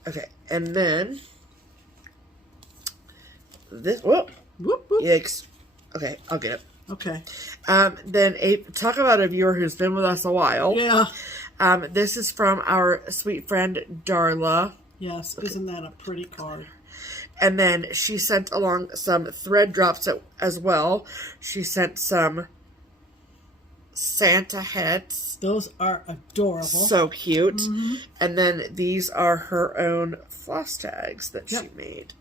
Okay, and then this. Whoop. Whoop, whoop. Yikes. Okay, I'll get it. Okay. Then talk about a viewer who's been with us a while. Yeah. This is from our sweet friend Darla. Yes. Isn't that a pretty card? And then she sent along some thread drops as well. She sent some Santa heads. Those are adorable. So cute. And then these are her own floss tags that she made.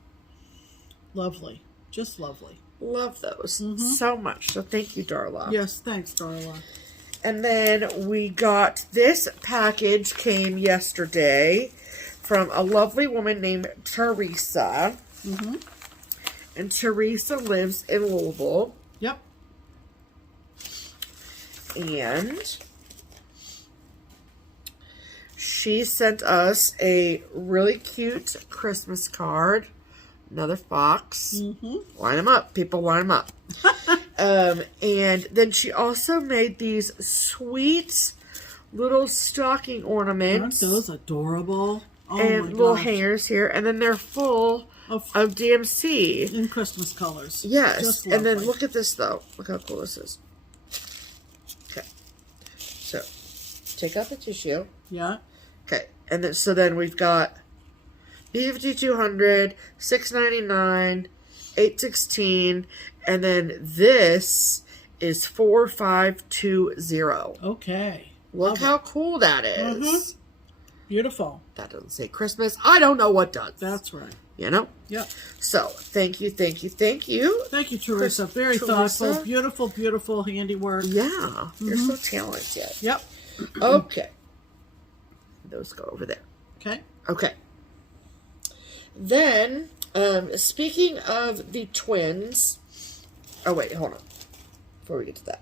Lovely. Just lovely. Love those so much. So thank you, Darla. Yes. Thanks, Darla. And then we got this package came yesterday from a lovely woman named Teresa. And Teresa lives in Louisville. Yep. And she sent us a really cute Christmas card. Another fox. Line them up. People line them up. And then she also made these sweet little stocking ornaments. Aren't those adorable? Oh and my little gosh. hangers here. And then they're full of DMC. In Christmas colors. Yes. Just And then lovely. look at this, though. Look how cool this is. Okay. So, take out the tissue. Yeah. Okay. And then, so then we've got B5200, $6.99, $8.16, and then this is 4520. Okay. Look how cool that is. Beautiful. That doesn't say Christmas. I don't know what does. That's right. You know? Yep. So, thank you, thank you, thank you. Thank you, Teresa. Very Teresa. thoughtful. Beautiful, beautiful handiwork. Yeah. You're so talented. Yep. Okay. Those go over there. Okay. Okay. Then, speaking of the twins. Oh, wait, hold on. Before we get to that.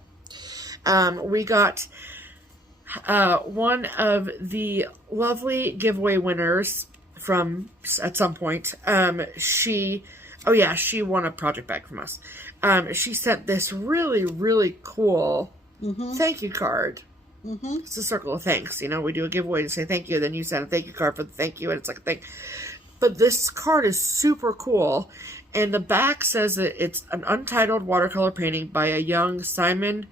We got one of the lovely giveaway winners from at some point, she won a project bag from us. She sent this really, really cool thank you card. It's a circle of thanks. You know, we do a giveaway to say thank you, then you send a thank you card for the thank you, and it's like a thing. But this card is super cool, and the back says that it's an untitled watercolor painting by a young Simon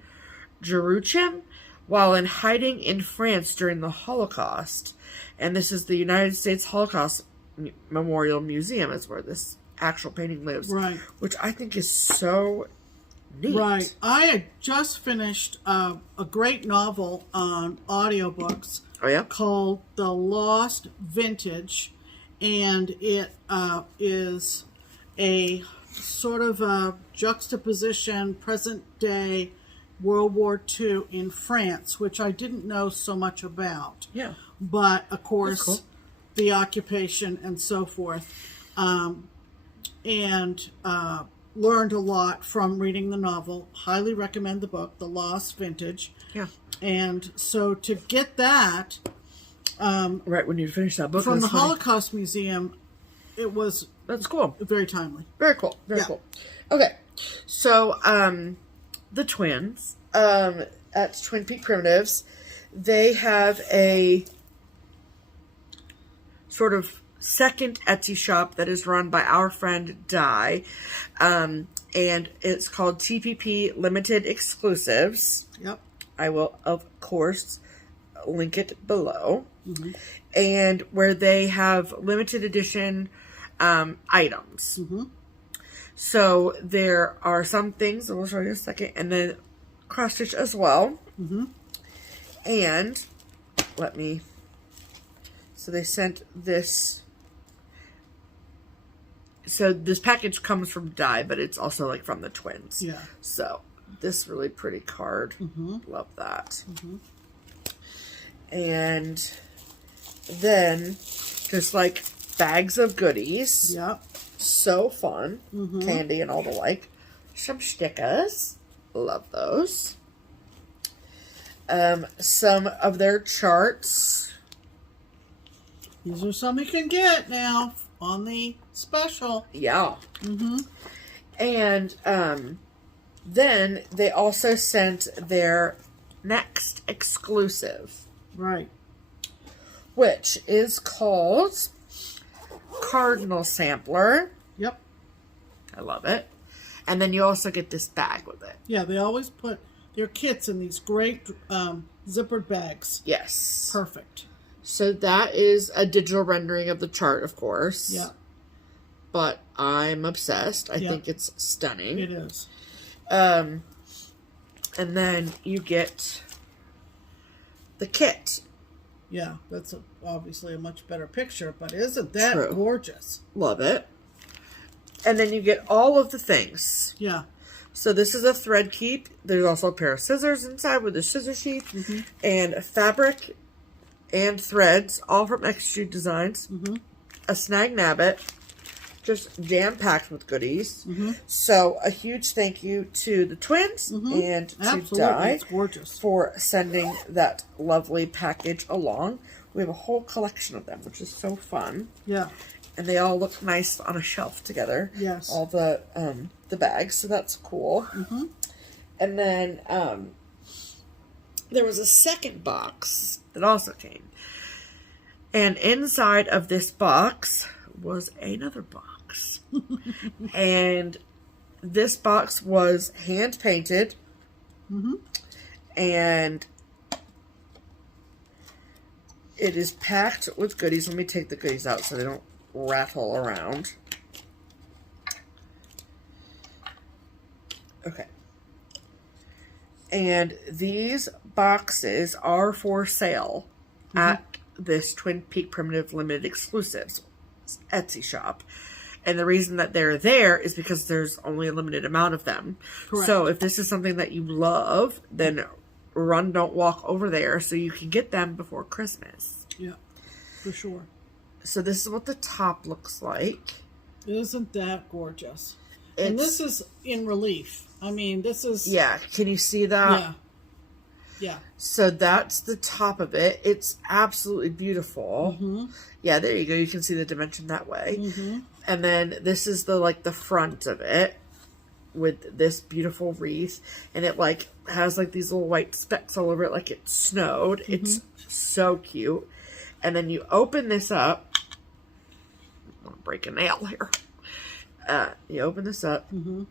Jeruchim while in hiding in France during the Holocaust. And this is the United States Holocaust Memorial Museum is where this actual painting lives. Right. Which I think is so neat. Right. I had just finished a great novel on audiobooks called The Lost Vintage. And it is a sort of a juxtaposition, present day World War II in France, which I didn't know so much about. Yeah. But, of course, cool. The occupation and so forth. And learned a lot from reading the novel. Highly recommend the book, The Lost Vintage. Yeah. And so to get that... right when you finish that book. From the Holocaust Museum, it was... That's cool. Very timely. Very cool. Very cool. Okay. So, the twins, at Twin Peak Primitives, they have a sort of second Etsy shop that is run by our friend Di, and it's called TPPLimitedExclusives. Yep. I will, of course, link it below. And where they have limited edition items. So there are some things, and we'll show you in a second, and then cross stitch as well. And so they sent this. So this package comes from Di, but it's also like from the twins. Yeah. So this really pretty card. Love that. And then there's like bags of goodies. Yep. So fun. Candy and all the like. Some stickers. Love those. Some of their charts. These are some you can get now on the special. Yeah. And then they also sent their next exclusive. Right. Which is called Cardinal Sampler. Yep. I love it. And then you also get this bag with it. Yeah, they always put their kits in these great zippered bags. Yes. Perfect. So that is a digital rendering of the chart, of course. Yeah. But I'm obsessed. I think it's stunning. It is. And then you get the kit. Yeah, that's obviously a much better picture, but isn't that True. gorgeous? Love it. And then you get all of the things. Yeah. So this is a thread keep. There's also a pair of scissors inside with a scissor sheath. And fabric and threads, all from Extrude Designs. A snag nabbit. Just jam-packed with goodies. So a huge thank you to the twins and to Di it's gorgeous. for sending that lovely package along. We have a whole collection of them, which is so fun. Yeah. And they all look nice on a shelf together. Yes. All the bags, so that's cool. And then there was a second box that also came. And inside of this box was another box. And this box was hand painted. And it is packed with goodies. Let me take the goodies out so they don't rattle around. Okay. And these boxes are for sale at this Twin Peak Primitive Limited Exclusives Etsy shop. And the reason that they're there is because there's only a limited amount of them. Correct. So if this is something that you love, then run, don't walk over there so you can get them before Christmas. Yeah, for sure. So this is what the top looks like. Isn't that gorgeous? And this is in relief. I mean, this is... Yeah, can you see that? Yeah. Yeah. So that's the top of it. It's absolutely beautiful. Mm-hmm. Yeah, there you go. You can see the dimension that way. Mm-hmm. And then this is the like the front of it with this beautiful wreath, and it like has like these little white specks all over it like it snowed. Mm-hmm. It's so cute. And then you open this up. I'm gonna break a nail here. You open this up. Mm-hmm.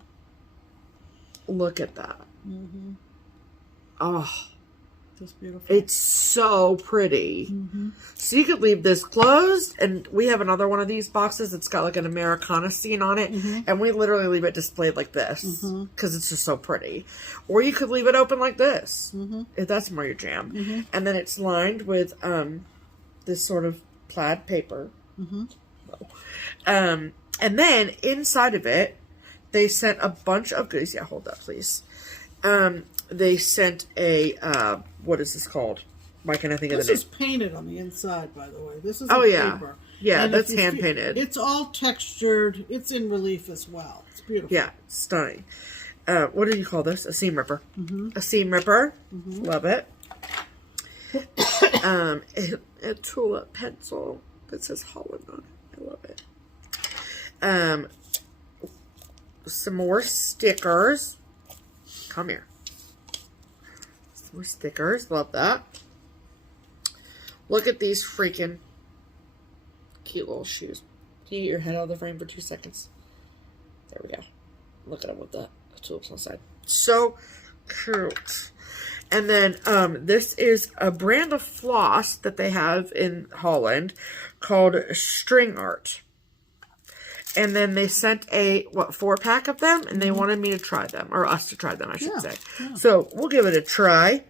Look at that. Mm-hmm. Oh, just beautiful. it's so pretty. Mm-hmm. So you could leave this closed, and we have another one of these boxes. It's got like an Americana scene on it, Mm-hmm. and we literally leave it displayed like this because it's just so pretty. Or you could leave it open like this if that's more your jam. Mm-hmm. And then it's lined with this sort of plaid paper. Mm-hmm. And then inside of it, they sent a bunch of goodies. Yeah, hold that, please. They sent a, what is this called? Why can't I think of the This name? is painted on the inside, by the way. This is Oh, yeah. paper. Yeah, And that's if you hand feel- painted. It's all textured. It's in relief as well. It's beautiful. Yeah, stunning. What do you call this? A seam ripper. A seam ripper. Love it. A tulip pencil that says Holland on it. I love it. Some more stickers. Come here. Some more stickers. Love that. Look at these freaking cute little shoes. Can you get your head out of the frame for 2 seconds? There we go. Look at them with the tulips on the side. So cute. And then this is a brand of floss that they have in Holland called String Art. And then they sent a, 4-pack of them, and they wanted me to try them, or us to try them, I should say. Yeah. So we'll give it a try.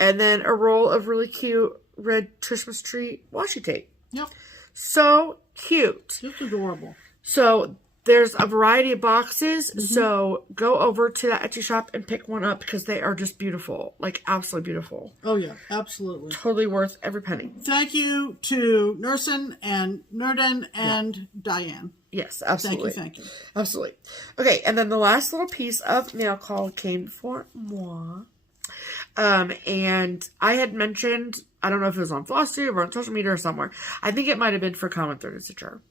And then a roll of really cute red Christmas tree washi tape. Yep. So cute. Just adorable. So there's a variety of boxes. So go over to that Etsy shop and pick one up because they are just beautiful. Like, absolutely beautiful. Oh, yeah. Absolutely. Totally worth every penny. Thank you to Nursen and Nerden and Diane. Yes, absolutely. Thank you. Absolutely. Okay, and then the last little piece of mail call came for moi. And I had mentioned, I don't know if it was on FlossTube or on social media or somewhere. I think it might have been for Common Thread and Stitcher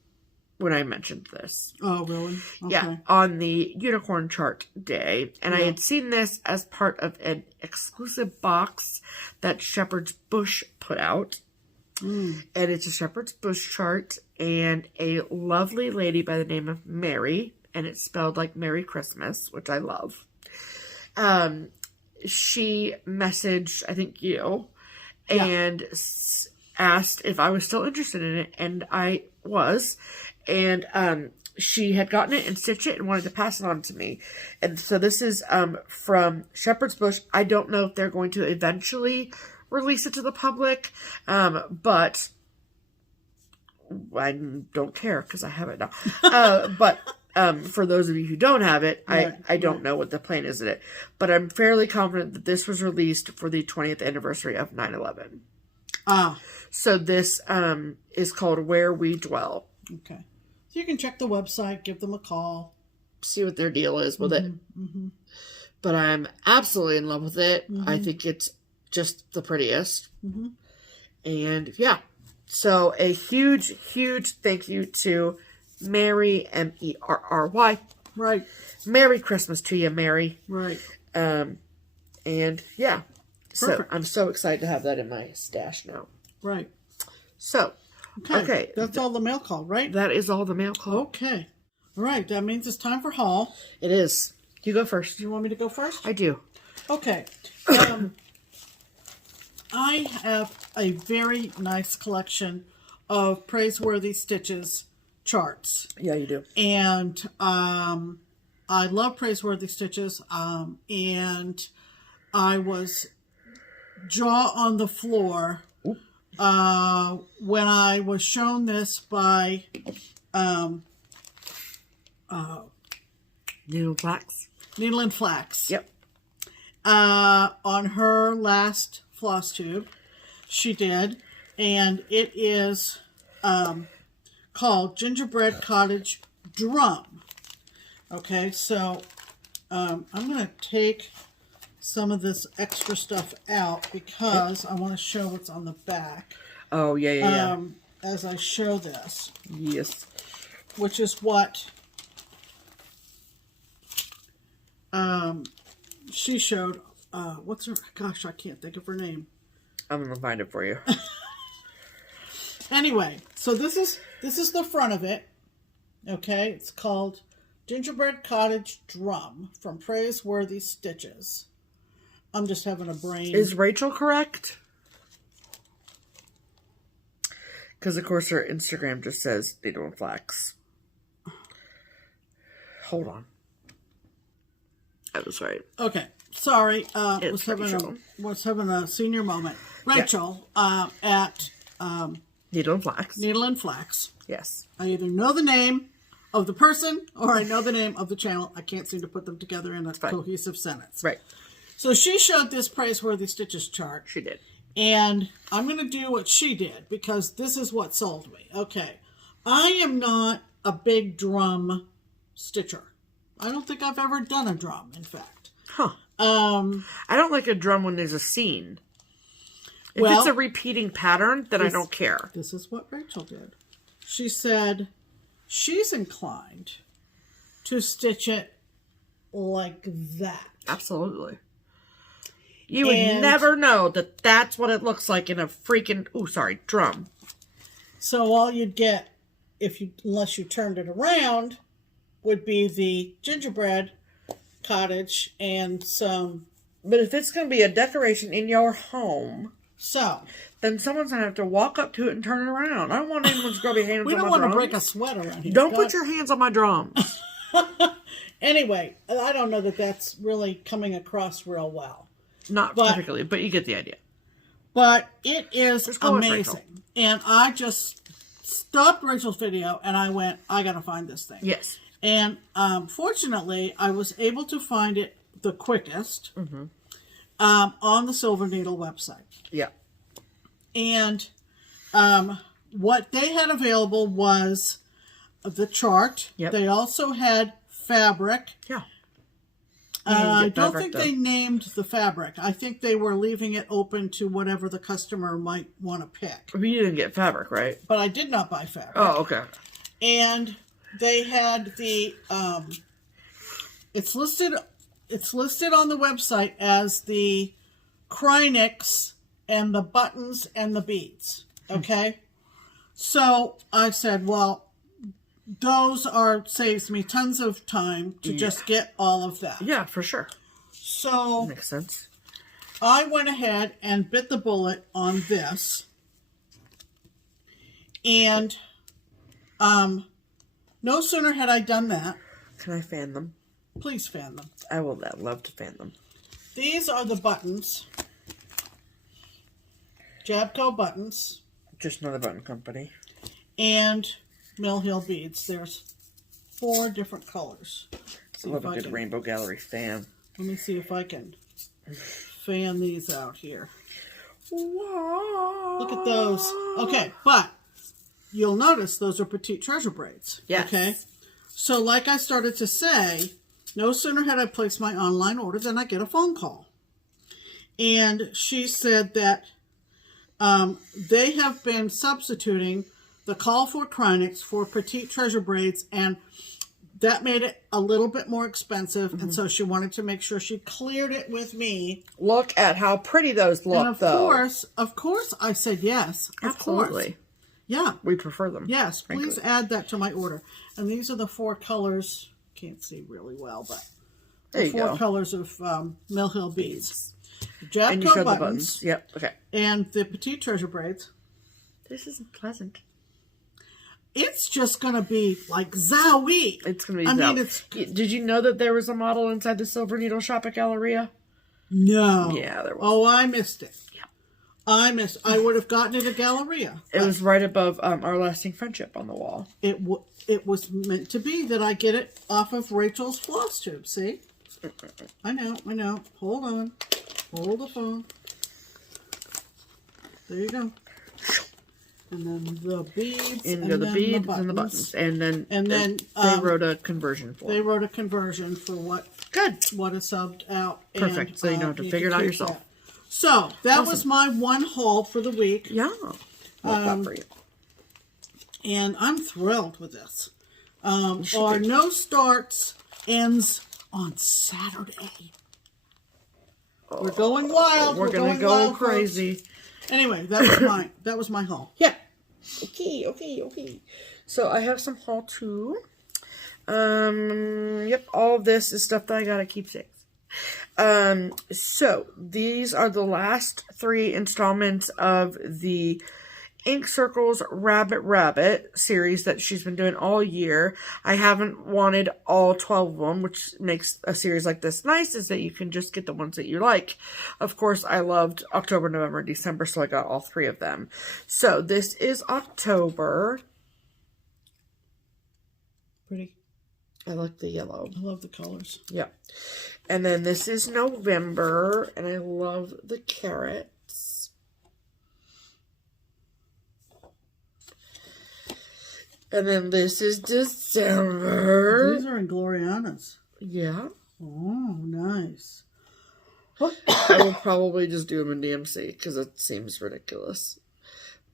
when I mentioned this. Oh, really? Okay. Yeah, on the unicorn chart day. And I had seen this as part of an exclusive box that Shepherd's Bush put out. And it's a Shepherd's Bush chart and a lovely lady by the name of Mary. And it's spelled like Merry Christmas, which I love. She messaged, I think you, and asked if I was still interested in it. And I was. And she had gotten it and stitched it and wanted to pass it on to me. And so this is from Shepherd's Bush. I don't know if they're going to eventually release it to the public, but I don't care because I have it now. But for those of you who don't have it, I don't know what the plan is in it. But I'm fairly confident that this was released for the 20th anniversary of 9/11. So this is called Where We Dwell. Okay. So you can check the website, give them a call. See what their deal is with it. But I'm absolutely in love with it. I think it's just the prettiest. And yeah. So a huge, huge thank you to Mary, Merry. Right. Merry Christmas to you, Mary. Right. And yeah. So Perfect. I'm so excited to have that in my stash now. Right. So, okay. That's all the mail call, right? That is all the mail call. Okay. All right. That means it's time for haul. It is. You go first. Do you want me to go first? I do. Okay. I have a very nice collection of Praiseworthy Stitches charts. Yeah, you do. And I love Praiseworthy Stitches. And I was jaw on the floor when I was shown this by Needle Flax. Needle and Flax. Yep. On her last floss tube, she did, and it is called Gingerbread Cottage Drum. Okay, so I'm going to take some of this extra stuff out because I want to show what's on the back. Oh, yeah. As I show this. Yes. Which is what she showed. What's her? Gosh, I can't think of her name. I'm gonna find it for you. Anyway, so this is the front of it. Okay, it's called Gingerbread Cottage Drum from Praiseworthy Stitches. I'm just having a brain. Is Rachel correct? Because, of course, her Instagram just says needle and flax. Hold on. I was right. Okay, sorry. It's was having a senior moment. Rachel at Needle and Flax. Needle and Flax. Yes. I either know the name of the person or I know the name of the channel. I can't seem to put them together in a cohesive sentence. Right. So she showed this Praiseworthy Stitches chart. She did. And I'm going to do what she did because this is what sold me. Okay. I am not a big drum stitcher. I don't think I've ever done a drum, in fact. Huh. I don't like a drum when there's a scene. If it's a repeating pattern, then I don't care. This is what Rachel did. She said she's inclined to stitch it like that. Absolutely. You would never know that that's what it looks like in a freaking, drum. So all you'd get, unless you turned it around, would be the gingerbread cottage and some... But if it's going to be a decoration in your home... So... Then someone's going to have to walk up to it and turn it around. I don't want anyone's grubby hands on my drums. We don't want to break a sweat around here. Don't put your hands on my drums. Anyway, I don't know that that's really coming across real well. Not particularly, but you get the idea. But it is amazing. And I just stopped Rachel's video and I went, I got to find this thing. Yes. And fortunately, I was able to find it the quickest on the Silver Needle website. Yeah. And what they had available was the chart. Yep. They also had fabric. Yeah. I don't think they named the fabric. I think they were leaving it open to whatever the customer might want to pick. But you didn't get fabric, right? But I did not buy fabric. Oh, okay. And they had the it's listed on the website as the Krynix and the buttons and the beads. Okay? So I said, well, those saves me tons of time to just get all of that. Yeah, for sure. So makes sense. I went ahead and bit the bullet on this. And no sooner had I done that. Can I fan them? Please fan them. I will love to fan them. These are the buttons. Jabco buttons. Just another button company. And Mill Hill beads. There's 4 different colors. I love a good Rainbow Gallery fan. Let me see if I can fan these out here. Wow. Look at those. Okay, but you'll notice those are petite treasure braids. Yes. Okay. So like I started to say, no sooner had I placed my online order than I get a phone call. And she said that they have been substituting the call for Krynix for petite treasure braids, and that made it a little bit more expensive, and so she wanted to make sure she cleared it with me. Look at how pretty those look, and of course, I said yes. Absolutely. Of course. Yeah. We prefer them. Yes, please add that to my order. And these are the 4 colors. Can't see really well, but the 4 colors of Mill Hill beads. Jabco and you showed buttons. The buttons. Yep, okay. And the petite treasure braids. This isn't pleasant. It's just going to be like zowie. It's going to be zowie. Did you know that there was a model inside the Silver Needle shop at Galleria? No. Yeah, there was. Oh, I missed it. Yeah. I would have gotten it at Galleria. It was right above Our Lasting Friendship on the wall. It was meant to be that I get it off of Rachel's FlossTube, see? I know. Hold on. Hold the phone. There you go. And then the beads. And then the beads and the buttons. And then they wrote a conversion form. They wrote a conversion for what is subbed out. Perfect. So you don't have to figure it out yourself. That. So that was my one haul for the week. Yeah. Love that for you. And I'm thrilled with this. Our No Starts ends on Saturday. We're going wild. We're going to go crazy. Folks. Anyway, that was my haul. Yeah. Okay. So I have some haul too. Yep, all of this is stuff that I got at Keepsakes. So these are the last 3 installments of the Ink Circles Rabbit series that she's been doing all year. I haven't wanted all 12 of them, which makes a series like this nice, is that you can just get the ones that you like. Of course, I loved October, November, December, so I got all 3 of them. So this is October. Pretty. I like the yellow. I love the colors. Yeah. And then this is November, and I love the carrots. And then this is December. These are in Gloriana's. Yeah. Oh, nice. I will probably just do them in DMC because it seems ridiculous.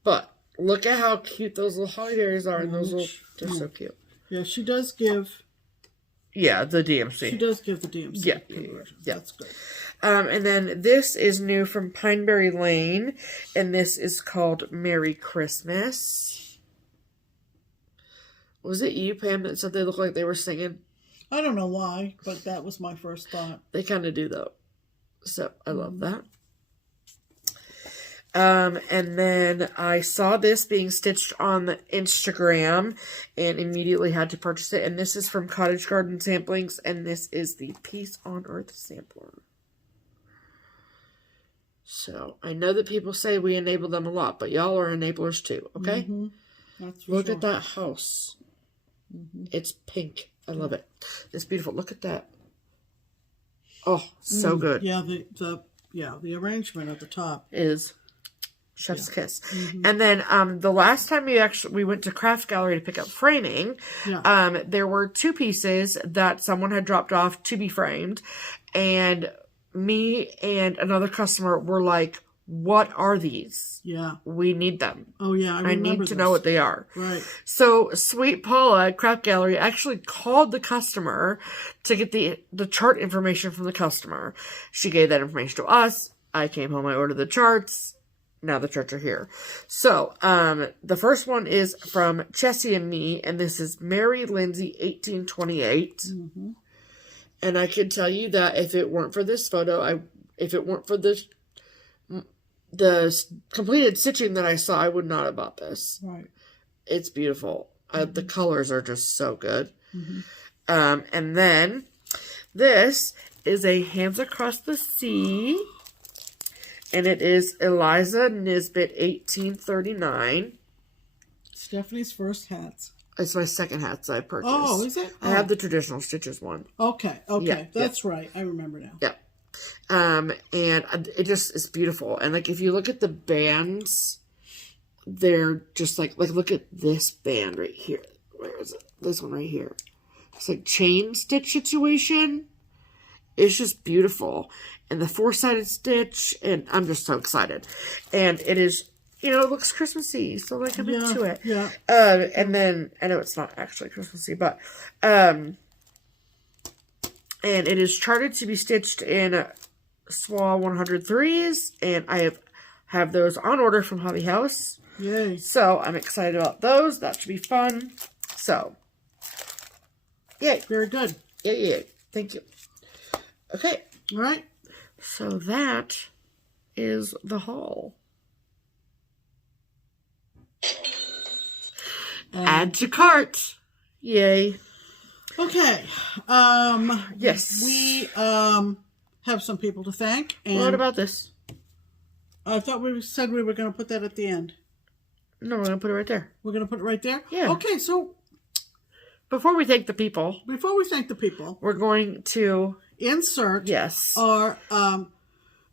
But look at how cute those little holly berries are, and those little, they're so cute. Yeah, she does give. Yeah, the DMC. She does give the DMC. Yeah. That's good. And then this is new from Pineberry Lane, and this is called Merry Christmas. Was it you, Pam, that said they look like they were singing? I don't know why, but that was my first thought. They kind of do, though. So, I love that. And then I saw this being stitched on the Instagram and immediately had to purchase it. And this is from Cottage Garden Samplings, and this is the Peace on Earth sampler. So, I know that people say we enable them a lot, but y'all are enablers too, okay? Mm-hmm. That's for Look sure. at that house. Mm-hmm. It's pink. I love it. It's beautiful. Look at that. Oh, so good. Yeah, the arrangement at the top is chef's kiss. Mm-hmm. And then the last time we went to Craft Gallery to pick up framing, there were 2 pieces that someone had dropped off to be framed, and me and another customer were like, what are these? Yeah. We need them. Oh, yeah. I need to know what they are. Right. So, Sweet Paula at Craft Gallery actually called the customer to get the chart information from the customer. She gave that information to us. I came home. I ordered the charts. Now the charts are here. So, the first one is from Chessie and me, and this is Mary Lindsay 1828. Mm-hmm. And I can tell you that if it weren't for this photo, if it weren't for the completed stitching that I saw, I would not have bought this. Right. It's beautiful. The colors are just so good. Mm-hmm. And then this is a Hands Across the Sea, and it is Eliza Nisbet 1839. Stephanie's first hats. It's my second hats I purchased. Oh, is it? I have the traditional stitches one. Okay. Yeah, that's right. I remember now. Yeah. And it just is beautiful. And like, if you look at the bands, they're just like look at this band right here. Where is it? This one right here. It's like chain stitch situation. It's just beautiful. And the 4-sided stitch, and I'm just so excited. And it is, it looks Christmassy, so like I'm into it. Yeah. And then, I know it's not actually Christmassy, but, and it is charted to be stitched in SWA 103s, and I have those on order from Hobby House. Yay. So I'm excited about those. That should be fun. So, yay. Very good. Yay. Thank you. Okay. All right. So that is the haul. Add to cart. Yay. Okay. Yes. We have some people to thank. And what about this? I thought we said we were going to put that at the end. No, we're going to put it right there. We're going to put it right there? Yeah. Okay, so before we thank the people, we're going to insert our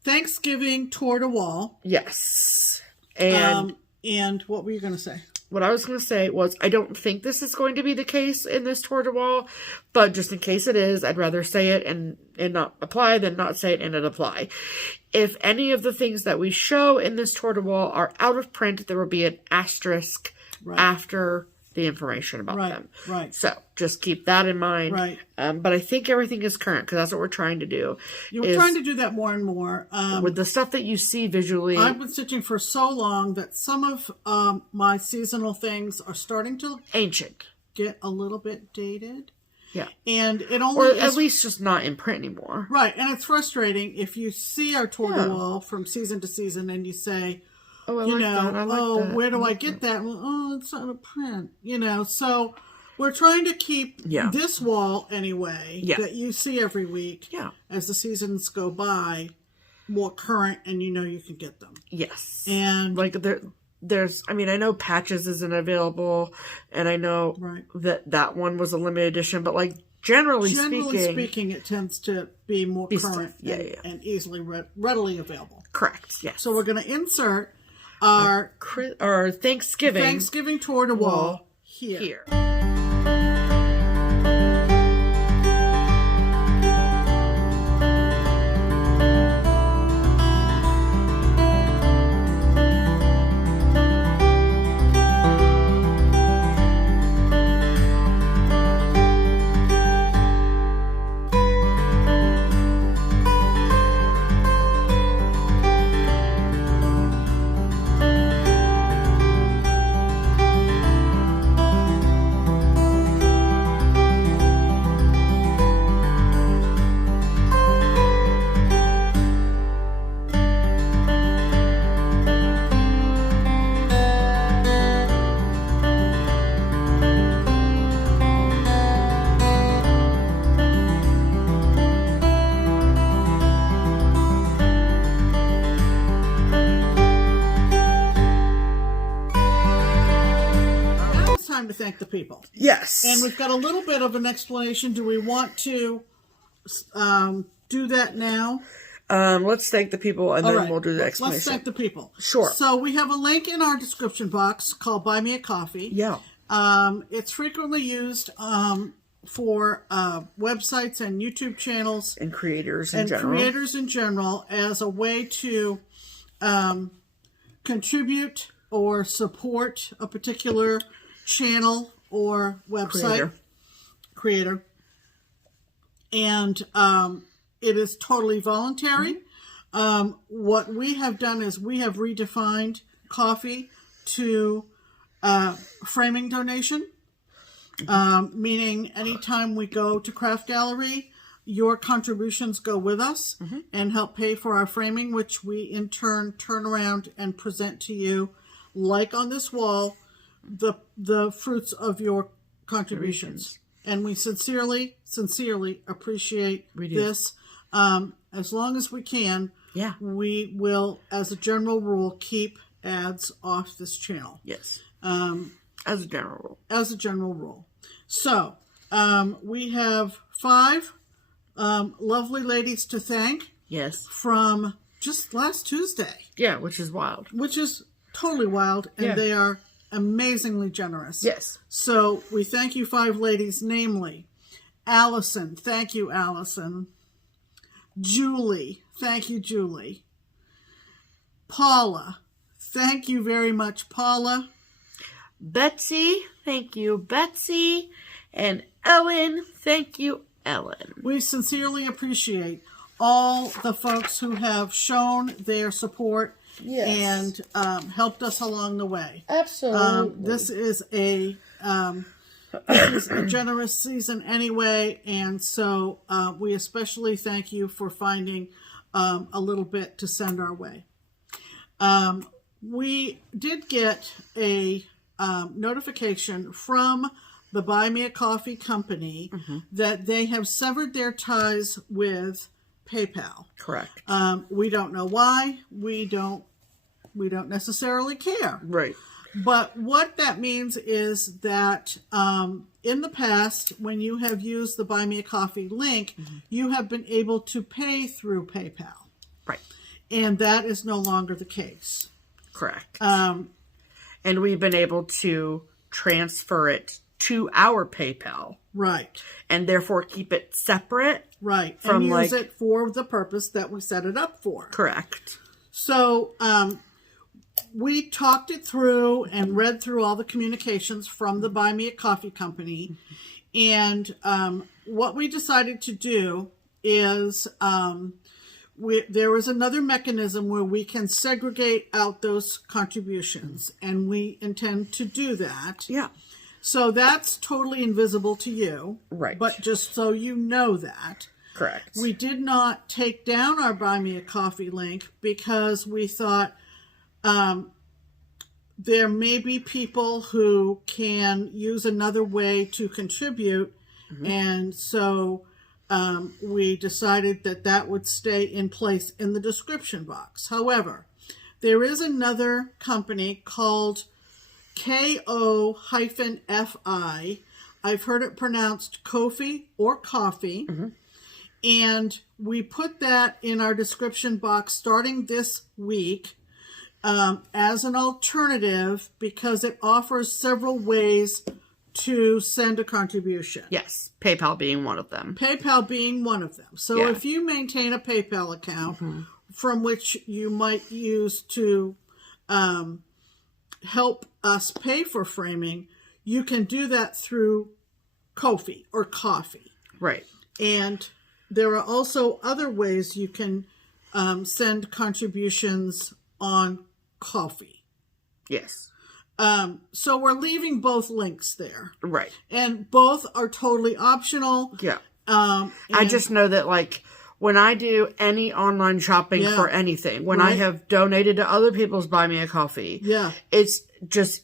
Thanksgiving tour de wall. Yes. And And what were you going to say? What I was going to say was, I don't think this is going to be the case in this tour de wall, but just in case it is, I'd rather say it and not apply than not say it and it apply. If any of the things that we show in this tour de wall are out of print, there will be an asterisk after the information about them. Right. So just keep that in mind. Right. But I think everything is current because that's what we're trying to do. You're trying to do that more and more. With the stuff that you see visually. I've been stitching for so long that some of my seasonal things are starting to ancient, get a little bit dated. Yeah. And it only or at least just not in print anymore. Right. And it's frustrating if you see our tour de wall from season to season and you say, oh, I like that. Where do I get that? Well, oh, it's not a print. So we're trying to keep this wall anyway that you see every week as the seasons go by more current, and you can get them. Yes. And like there's, I know Patches isn't available, and I know that one was a limited edition, but like generally speaking, it tends to be more current and easily readily available. Correct. Yes. So we're going to insert our Thanksgiving tour de wall here. To thank the people. Yes. And we've got a little bit of an explanation. Do we want to do that now? Let's thank the people and then we'll do the explanation. Let's thank the people. Sure. So we have a link in our description box called Buy Me a Coffee. Yeah. It's frequently used for websites and YouTube channels. And creators in general. As a way to contribute or support a particular channel or website creator. And it is totally voluntary. What we have done is we have redefined coffee to framing donation, meaning anytime we go to Craft Gallery, your contributions go with us and help pay for our framing, which we in turn turn around and present to you, like on this wall, the fruits of your contributions. And we sincerely appreciate this. As long as we can, we will, as a general rule, keep ads off this channel. Yes. As a general rule. So, we have 5 lovely ladies to thank. Yes. From just last Tuesday. Yeah, which is wild. Which is totally wild, and they are amazingly generous. Yes. So we thank you 5 ladies, namely Allison. Thank you, Allison. Julie. Thank you, Julie. Paula. Thank you very much, Paula. Betsy. Thank you, Betsy. And Ellen. Thank you, Ellen. We sincerely appreciate all the folks who have shown their support and helped us along the way. Absolutely. This is a generous season anyway, and so we especially thank you for finding a little bit to send our way. We did get a notification from the Buy Me a Coffee company that they have severed their ties with PayPal. Correct. We don't know why. We don't necessarily care. Right. But what that means is that in the past, when you have used the Buy Me a Coffee link, you have been able to pay through PayPal. Right. And that is no longer the case. Correct. and we've been able to transfer it to our PayPal. Right. And therefore keep it separate. Right. From and use it for the purpose that we set it up for. Correct. So we talked it through and read through all the communications from the Buy Me a Coffee company. And what we decided to do is there was another mechanism where we can segregate out those contributions. And we intend to do that. Yeah. So that's totally invisible to you. Right. But just so you know that. Correct. We did not take down our Buy Me a Coffee link because we thought there may be people who can use another way to contribute. Mm-hmm. And so we decided that would stay in place in the description box. However, there is another company called KO-FI. I've heard it pronounced Kofi or Coffee. Mm-hmm. And we put that in our description box starting this week as an alternative because it offers several ways to send a contribution. Yes, PayPal being one of them. PayPal being one of them. So if you maintain a PayPal account mm-hmm. from which you might use to help us pay for framing, you can do that through Ko-fi or Coffee. Right. And there are also other ways you can send contributions on Ko-fi. Yes. So we're leaving both links there. Right. And both are totally optional. Yeah. I just know that, like, when I do any online shopping for anything, when I have donated to other people's Buy Me a Coffee, it's just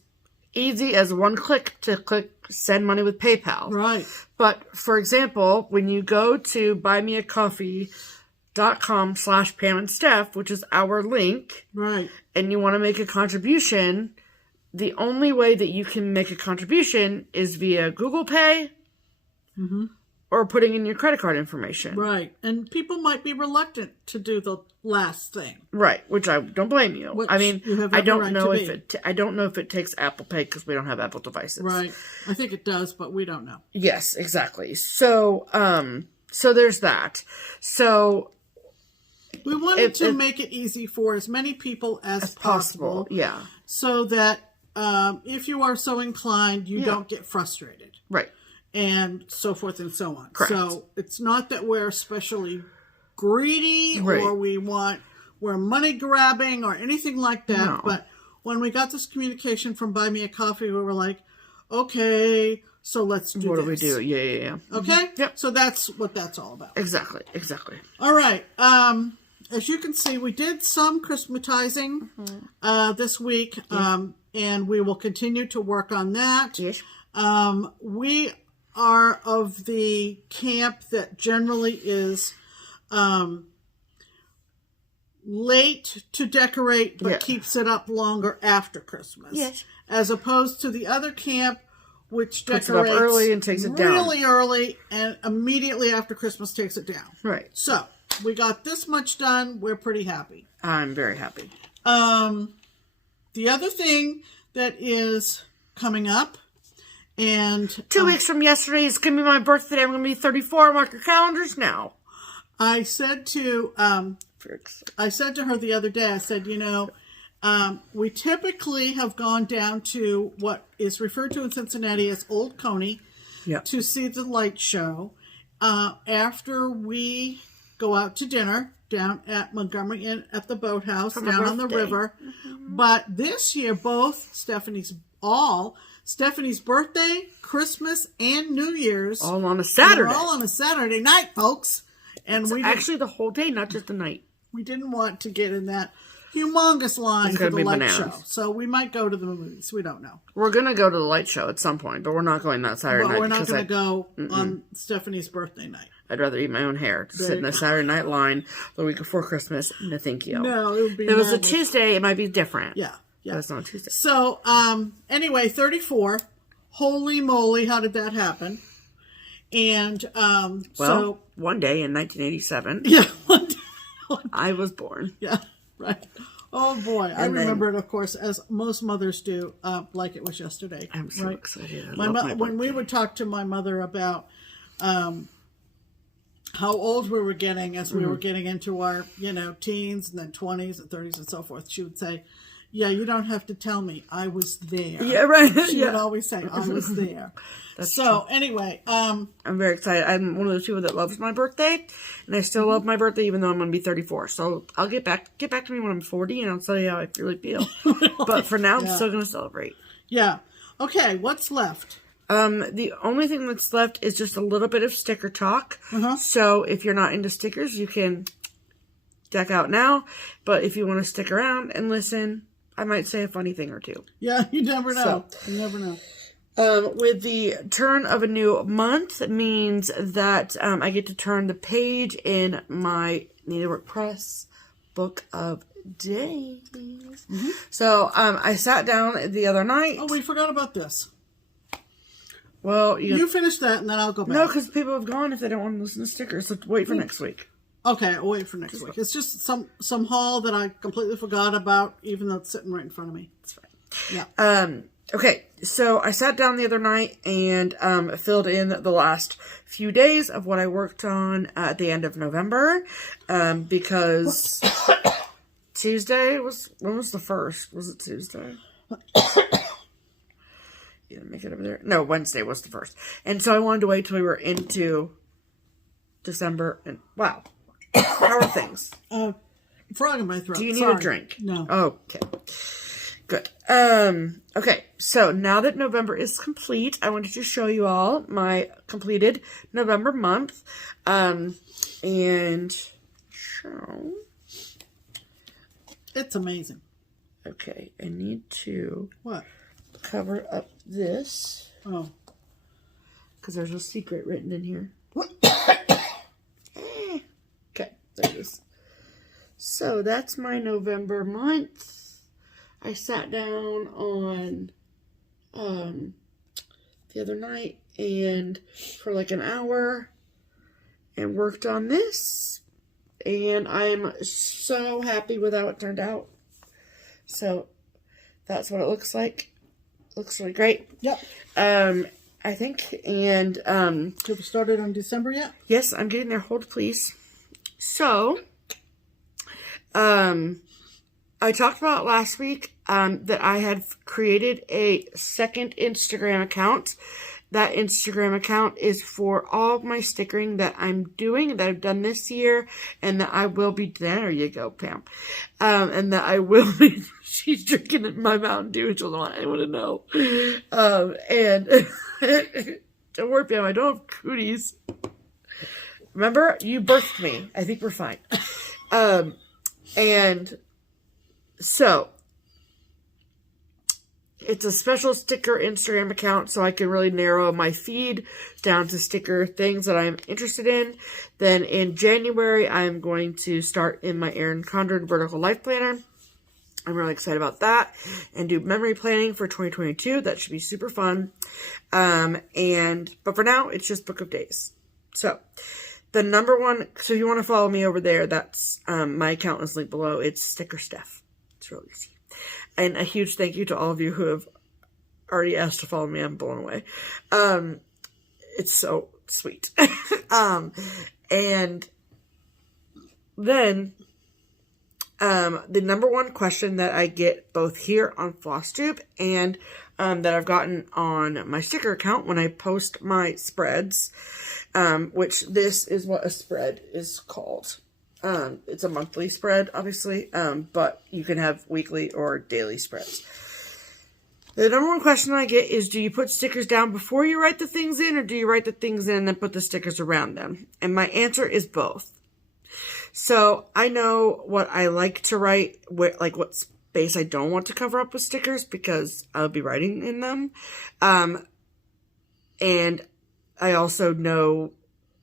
easy as one click to click send money with PayPal. Right. But, for example, when you go to buymeacoffee.com/Pam and Steph, which is our link, right, and you want to make a contribution, the only way that you can make a contribution is via Google Pay mm-hmm. or putting in your credit card information. Right. And people might be reluctant to do the last thing. Right. Which I don't blame you. Which I mean, I don't know if it takes Apple Pay because we don't have Apple devices. Right. I think it does, but we don't know. Yes, exactly. So, so there's that. So we wanted to make it easy for as many people as possible. Yeah. So that if you are so inclined, you don't get frustrated. Right. And so forth and so on. Correct. So it's not that we're especially greedy or we're money grabbing or anything like that. No. But when we got this communication from Buy Me a Coffee, we were like, okay, so let's do this. What do we do? Yeah. Okay? Mm-hmm. Yep. So that's what that's all about. Exactly. All right. As you can see, we did some Christmatizing this week. And we will continue to work on that. Yes. We are of the camp that generally is late to decorate, but keeps it up longer after Christmas. Yes. As opposed to the other camp, which puts decorates it up early and takes it down. Really early and immediately after Christmas takes it down. Right. So we got this much done. We're pretty happy. I'm very happy. The other thing that is coming up, and 2 weeks from yesterday is going to be my birthday. I'm going to be 34. Mark your calendars now. I said to her the other day, I said, we typically have gone down to what is referred to in Cincinnati as Old Coney to see the light show. After we go out to dinner down at Montgomery Inn at the boathouse down on the river. Mm-hmm. But this year, both Stephanie's birthday, Christmas, and New Year's. All on a Saturday. We're all on a Saturday night, folks. And it's actually the whole day, not just the night. We didn't want to get in that humongous line for the light show. So we might go to the movies. We don't know. We're going to go to the light show at some point, but we're not going that Saturday night. But we're not going to go on Stephanie's birthday night. I'd rather eat my own hair. To sit in a Saturday night line the week before Christmas. No, thank you. No, it would be If it was a Tuesday, it might be different. Yeah. But it's not a Tuesday. So, anyway, 34. Holy moly, how did that happen? And, one day in 1987. Yeah. I was born. Yeah, right. Oh boy, I And then- remember it, of course, as most mothers do, like it was yesterday. I'm so right? excited. I My love mo- my when we birthday. would talk to my mother about how old we were getting as we were getting into our, teens and then 20s and 30s and so forth, she would say, "Yeah, you don't have to tell me. I was there." Yeah, right. She Yeah. would always say, "I was there." That's so anyway, I'm very excited. I'm one of those people that loves my birthday, and I still love my birthday even though I'm going to be 34. So I'll get back to me when I'm 40, and I'll tell you how I really feel. But for now, I'm still going to celebrate. yeah. Okay, what's left? The only thing that's left is just a little bit of sticker talk. So if you're not into stickers, you can deck out now. But if you want to stick around and listen, I might say a funny thing or two. Yeah, you never know. You never know. With the turn of a new month, it means that I get to turn the page in my Needlework Press book of days. So I sat down the other night. Oh, we forgot about this. Well, You finish that, and then I'll go back. no, because people have gone if they don't want to listen to stickers. So wait for next week. Okay, I'll wait for next week. It's just some haul that I completely forgot about, even though it's sitting right in front of me. That's fine. Yeah. Okay, so I sat down the other night and filled in the last few days of what I worked on at the end of November, because Tuesday when was the 1st? Was it Tuesday? You didn't make it over there? No, Wednesday was the 1st. And so I wanted to wait till we were into December. And wow, how are things? Frog in my throat. Do you need Sorry. a drink? No. Okay. Good. Okay, so now that November is complete, I wanted to show you all my completed November month. And show. It's amazing. Okay, I need to What? cover up this Oh. because there's a secret written in here. Okay, there it is. So that's my November month. I sat down on the other night and for like an hour and worked on this, and I'm so happy with how it turned out. So that's what it looks like. Looks really great. Yep. I think, and Have we started on December yet? yes, I'm getting there. Hold please. So I talked about last week that I had created a second Instagram account. That Instagram account is for all of my stickering that I'm doing, that I've done this year, and that I will be, there you go, Pam. And that I will be, she's drinking my Mountain Dew, and she doesn't want anyone to know. And don't worry, Pam, I don't have cooties. Remember, you birthed me. I think we're fine. And so it's a special sticker Instagram account, so I can really narrow my feed down to sticker things that I'm interested in. Then in January, I'm going to start in my Erin Condren Vertical Life Planner. I'm really excited about that. And do memory planning for 2022. That should be super fun. But for now, it's just Book of Days. So the number one, so if you want to follow me over there, that's my account is linked below. It's Stickersteph. It's really easy. And a huge thank you to all of you who have already asked to follow me. I'm blown away. It's so sweet. And then the number one question that I get both here on FlossTube and that I've gotten on my sticker account when I post my spreads, which this is what a spread is called. It's a monthly spread, obviously, but you can have weekly or daily spreads. The number one question I get is, do you put stickers down before you write the things in, or do you write the things in and then put the stickers around them? And my answer is both. So I know what I like to write, like what space I don't want to cover up with stickers, because I'll be writing in them. And I also know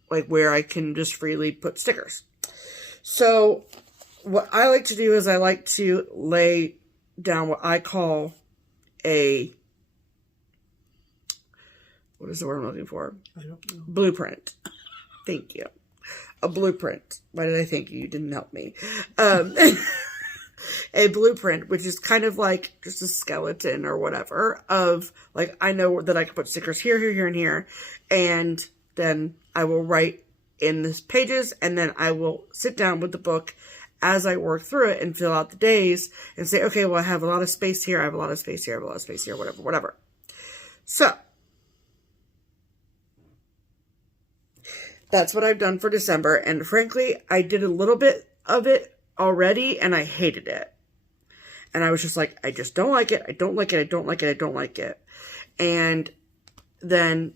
like where I can just freely put stickers. So what I like to do is I like to lay down what I call what is the word I'm looking for? I don't know. Blueprint. Thank you. A blueprint. Why did I thank you? You didn't help me. a blueprint, which is kind of like just a skeleton or whatever of, like, I know that I can put stickers here, here, here, and here, and then I will write in the pages, and then I will sit down with the book as I work through it and fill out the days and say, okay, well, I have a lot of space here, I have a lot of space here, I have a lot of space here, whatever. So, that's what I've done for December, and frankly, I did a little bit of it already, and I hated it. And I was just like, I just don't like it, I don't like it, I don't like it, I don't like it. And then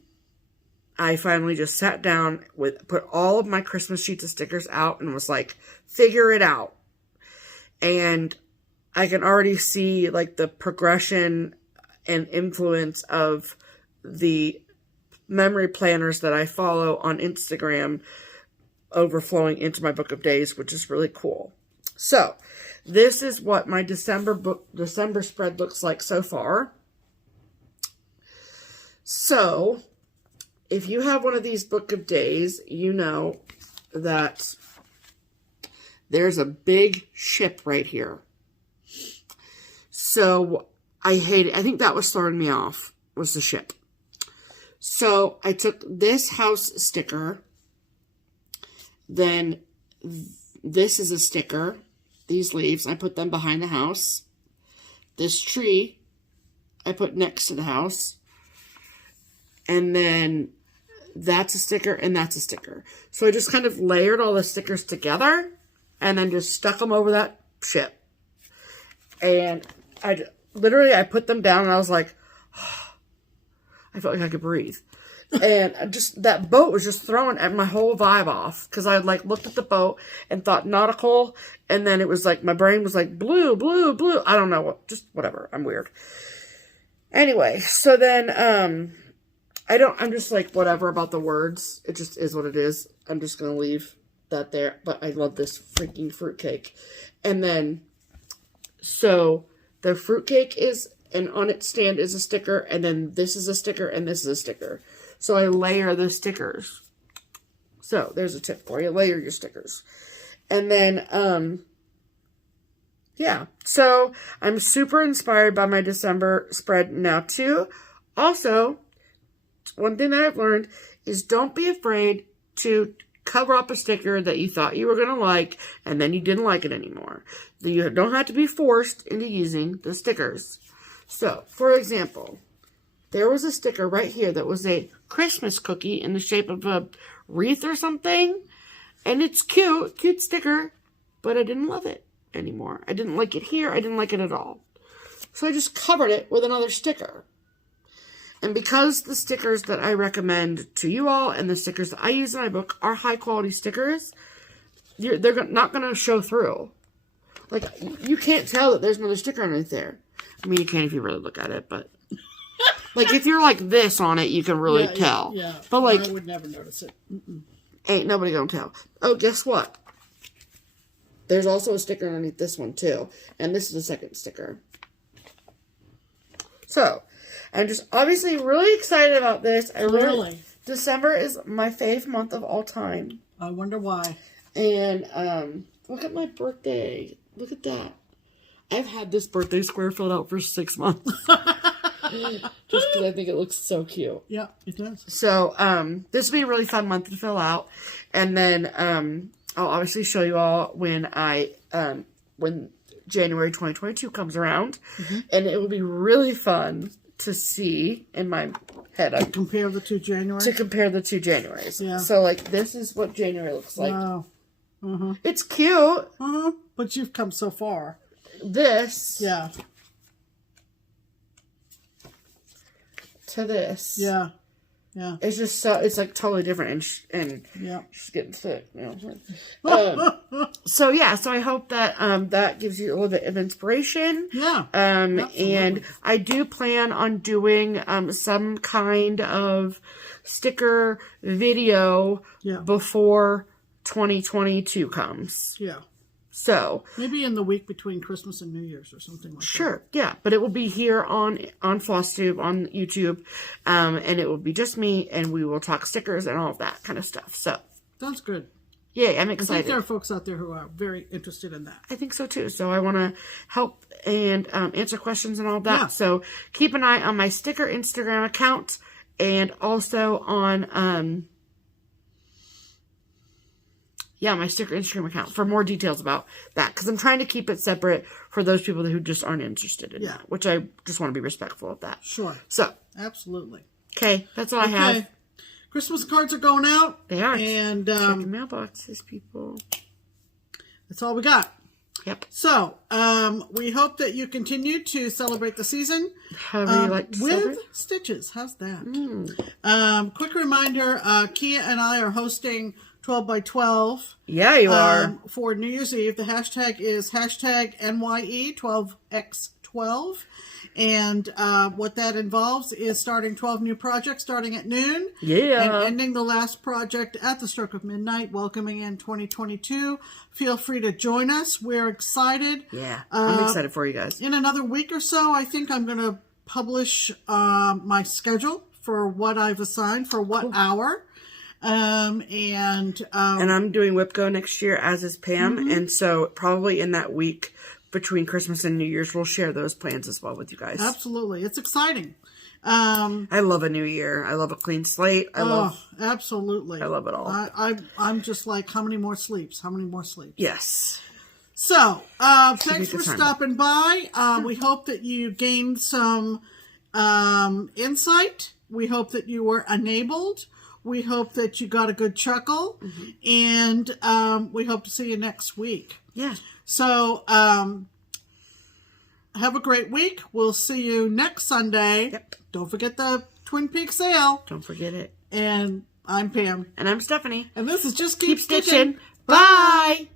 I finally just sat down put all of my Christmas sheets of stickers out and was like, figure it out. And I can already see, like, the progression and influence of the memory planners that I follow on Instagram overflowing into my book of days, which is really cool. So this is what my December spread looks like so far. So if you have one of these book of days, you know that there's a big ship right here. So I hate it. I think that was throwing me off, was the ship. So I took this house sticker, then this is a sticker, these leaves, I put them behind the house. This tree, I put next to the house. And then that's a sticker and that's a sticker. So I just kind of layered all the stickers together and then just stuck them over that ship. And I put them down and I was like, I felt like I could breathe. And just, that boat was just throwing my whole vibe off. Because I like looked at the boat and thought nautical. And then it was like, my brain was like, blue, blue, blue. I don't know. Just whatever. I'm weird. Anyway, so then, I'm just like, whatever about the words. It just is what it is. I'm just going to leave that there. But I love this freaking fruitcake. And then, so the fruitcake is, and on its stand is a sticker, and then this is a sticker, and this is a sticker. So I layer the stickers. So there's a tip for you. Layer your stickers. And then, yeah. So I'm super inspired by my December spread now too. Also, one thing that I've learned is don't be afraid to cover up a sticker that you thought you were going to like, and then you didn't like it anymore. You don't have to be forced into using the stickers. So, for example, there was a sticker right here that was a Christmas cookie in the shape of a wreath or something. And it's cute sticker, but I didn't love it anymore. I didn't like it here. I didn't like it at all. So I just covered it with another sticker. And because the stickers that I recommend to you all and the stickers that I use in my book are high quality stickers, they're not going to show through. Like, you can't tell that there's another sticker underneath there. I mean, you can if you really look at it, but like, if you're like this on it, you can really tell. Yeah. But like, I would never notice it. Ain't nobody gonna tell. Oh, guess what? There's also a sticker underneath this one too, and this is the second sticker. So, I'm just obviously really excited about this. Really? December is my fave month of all time. I wonder why. And look at my birthday. Look at that. I've had this birthday square filled out for 6 months. Just because I think it looks so cute. Yeah, it does. So, this will be a really fun month to fill out. And then, I'll obviously show you all when when January 2022 comes around. Mm-hmm. And it will be really fun to see in my head. To compare the two Januaries? To compare the two Januaries. Yeah. So, like, this is what January looks like. Wow. Uh-huh. It's cute. Uh-huh. But you've come so far. This. Yeah. To this. Yeah. Yeah. It's just so, it's like totally different and yeah. She's getting sick. You know. So yeah, so I hope that that gives you a little bit of inspiration. Yeah. And I do plan on doing some kind of sticker video before 2022 comes. Yeah. So maybe in the week between Christmas and New Year's or something like that. Sure, yeah. But it will be here on FlossTube, on YouTube. And it will be just me, and we will talk stickers and all of that kind of stuff. So sounds good. Yay, I'm I think excited. there are folks out there who are very interested in that. I think so too. So I want to help and answer questions and all that. Yeah. So keep an eye on my sticker Instagram account and also on my sticker Instagram account for more details about that, because I'm trying to keep it separate for those people who just aren't interested in that, which I just want to be respectful of that. Sure. So absolutely. Okay, that's all I have. Christmas cards are going out. They are. And check the mailboxes, people. That's all we got. Yep. So, we hope that you continue to celebrate the season. However you like to with celebrate. stitches. How's that? Quick reminder, Kia and I are hosting 12 by 12. Yeah, you are. For New Year's Eve. The hashtag is hashtag NYE12X12. And what that involves is starting 12 new projects starting at noon. Yeah. And ending the last project at the stroke of midnight, welcoming in 2022. Feel free to join us. We're excited. Yeah, I'm excited for you guys. In another week or so, I think I'm going to publish my schedule for what I've assigned for what hour. And I'm doing WIPGO next year, as is Pam. And so probably in that week between Christmas and New Year's, we'll share those plans as well with you guys. Absolutely. It's exciting. I love a new year. I love a clean slate. Absolutely. I love it all. I'm just like, how many more sleeps? How many more sleeps? Yes. So, thanks for stopping by. We hope that you gained some insight. We hope that you were enabled. We hope that you got a good chuckle. And we hope to see you next week. Yeah. So, have a great week. We'll see you next Sunday. Yep. Don't forget the Twin Peaks sale. Don't forget it. And I'm Pam. And I'm Stephanie. And this is Just Keep Keep Stitching. Stitching. Bye.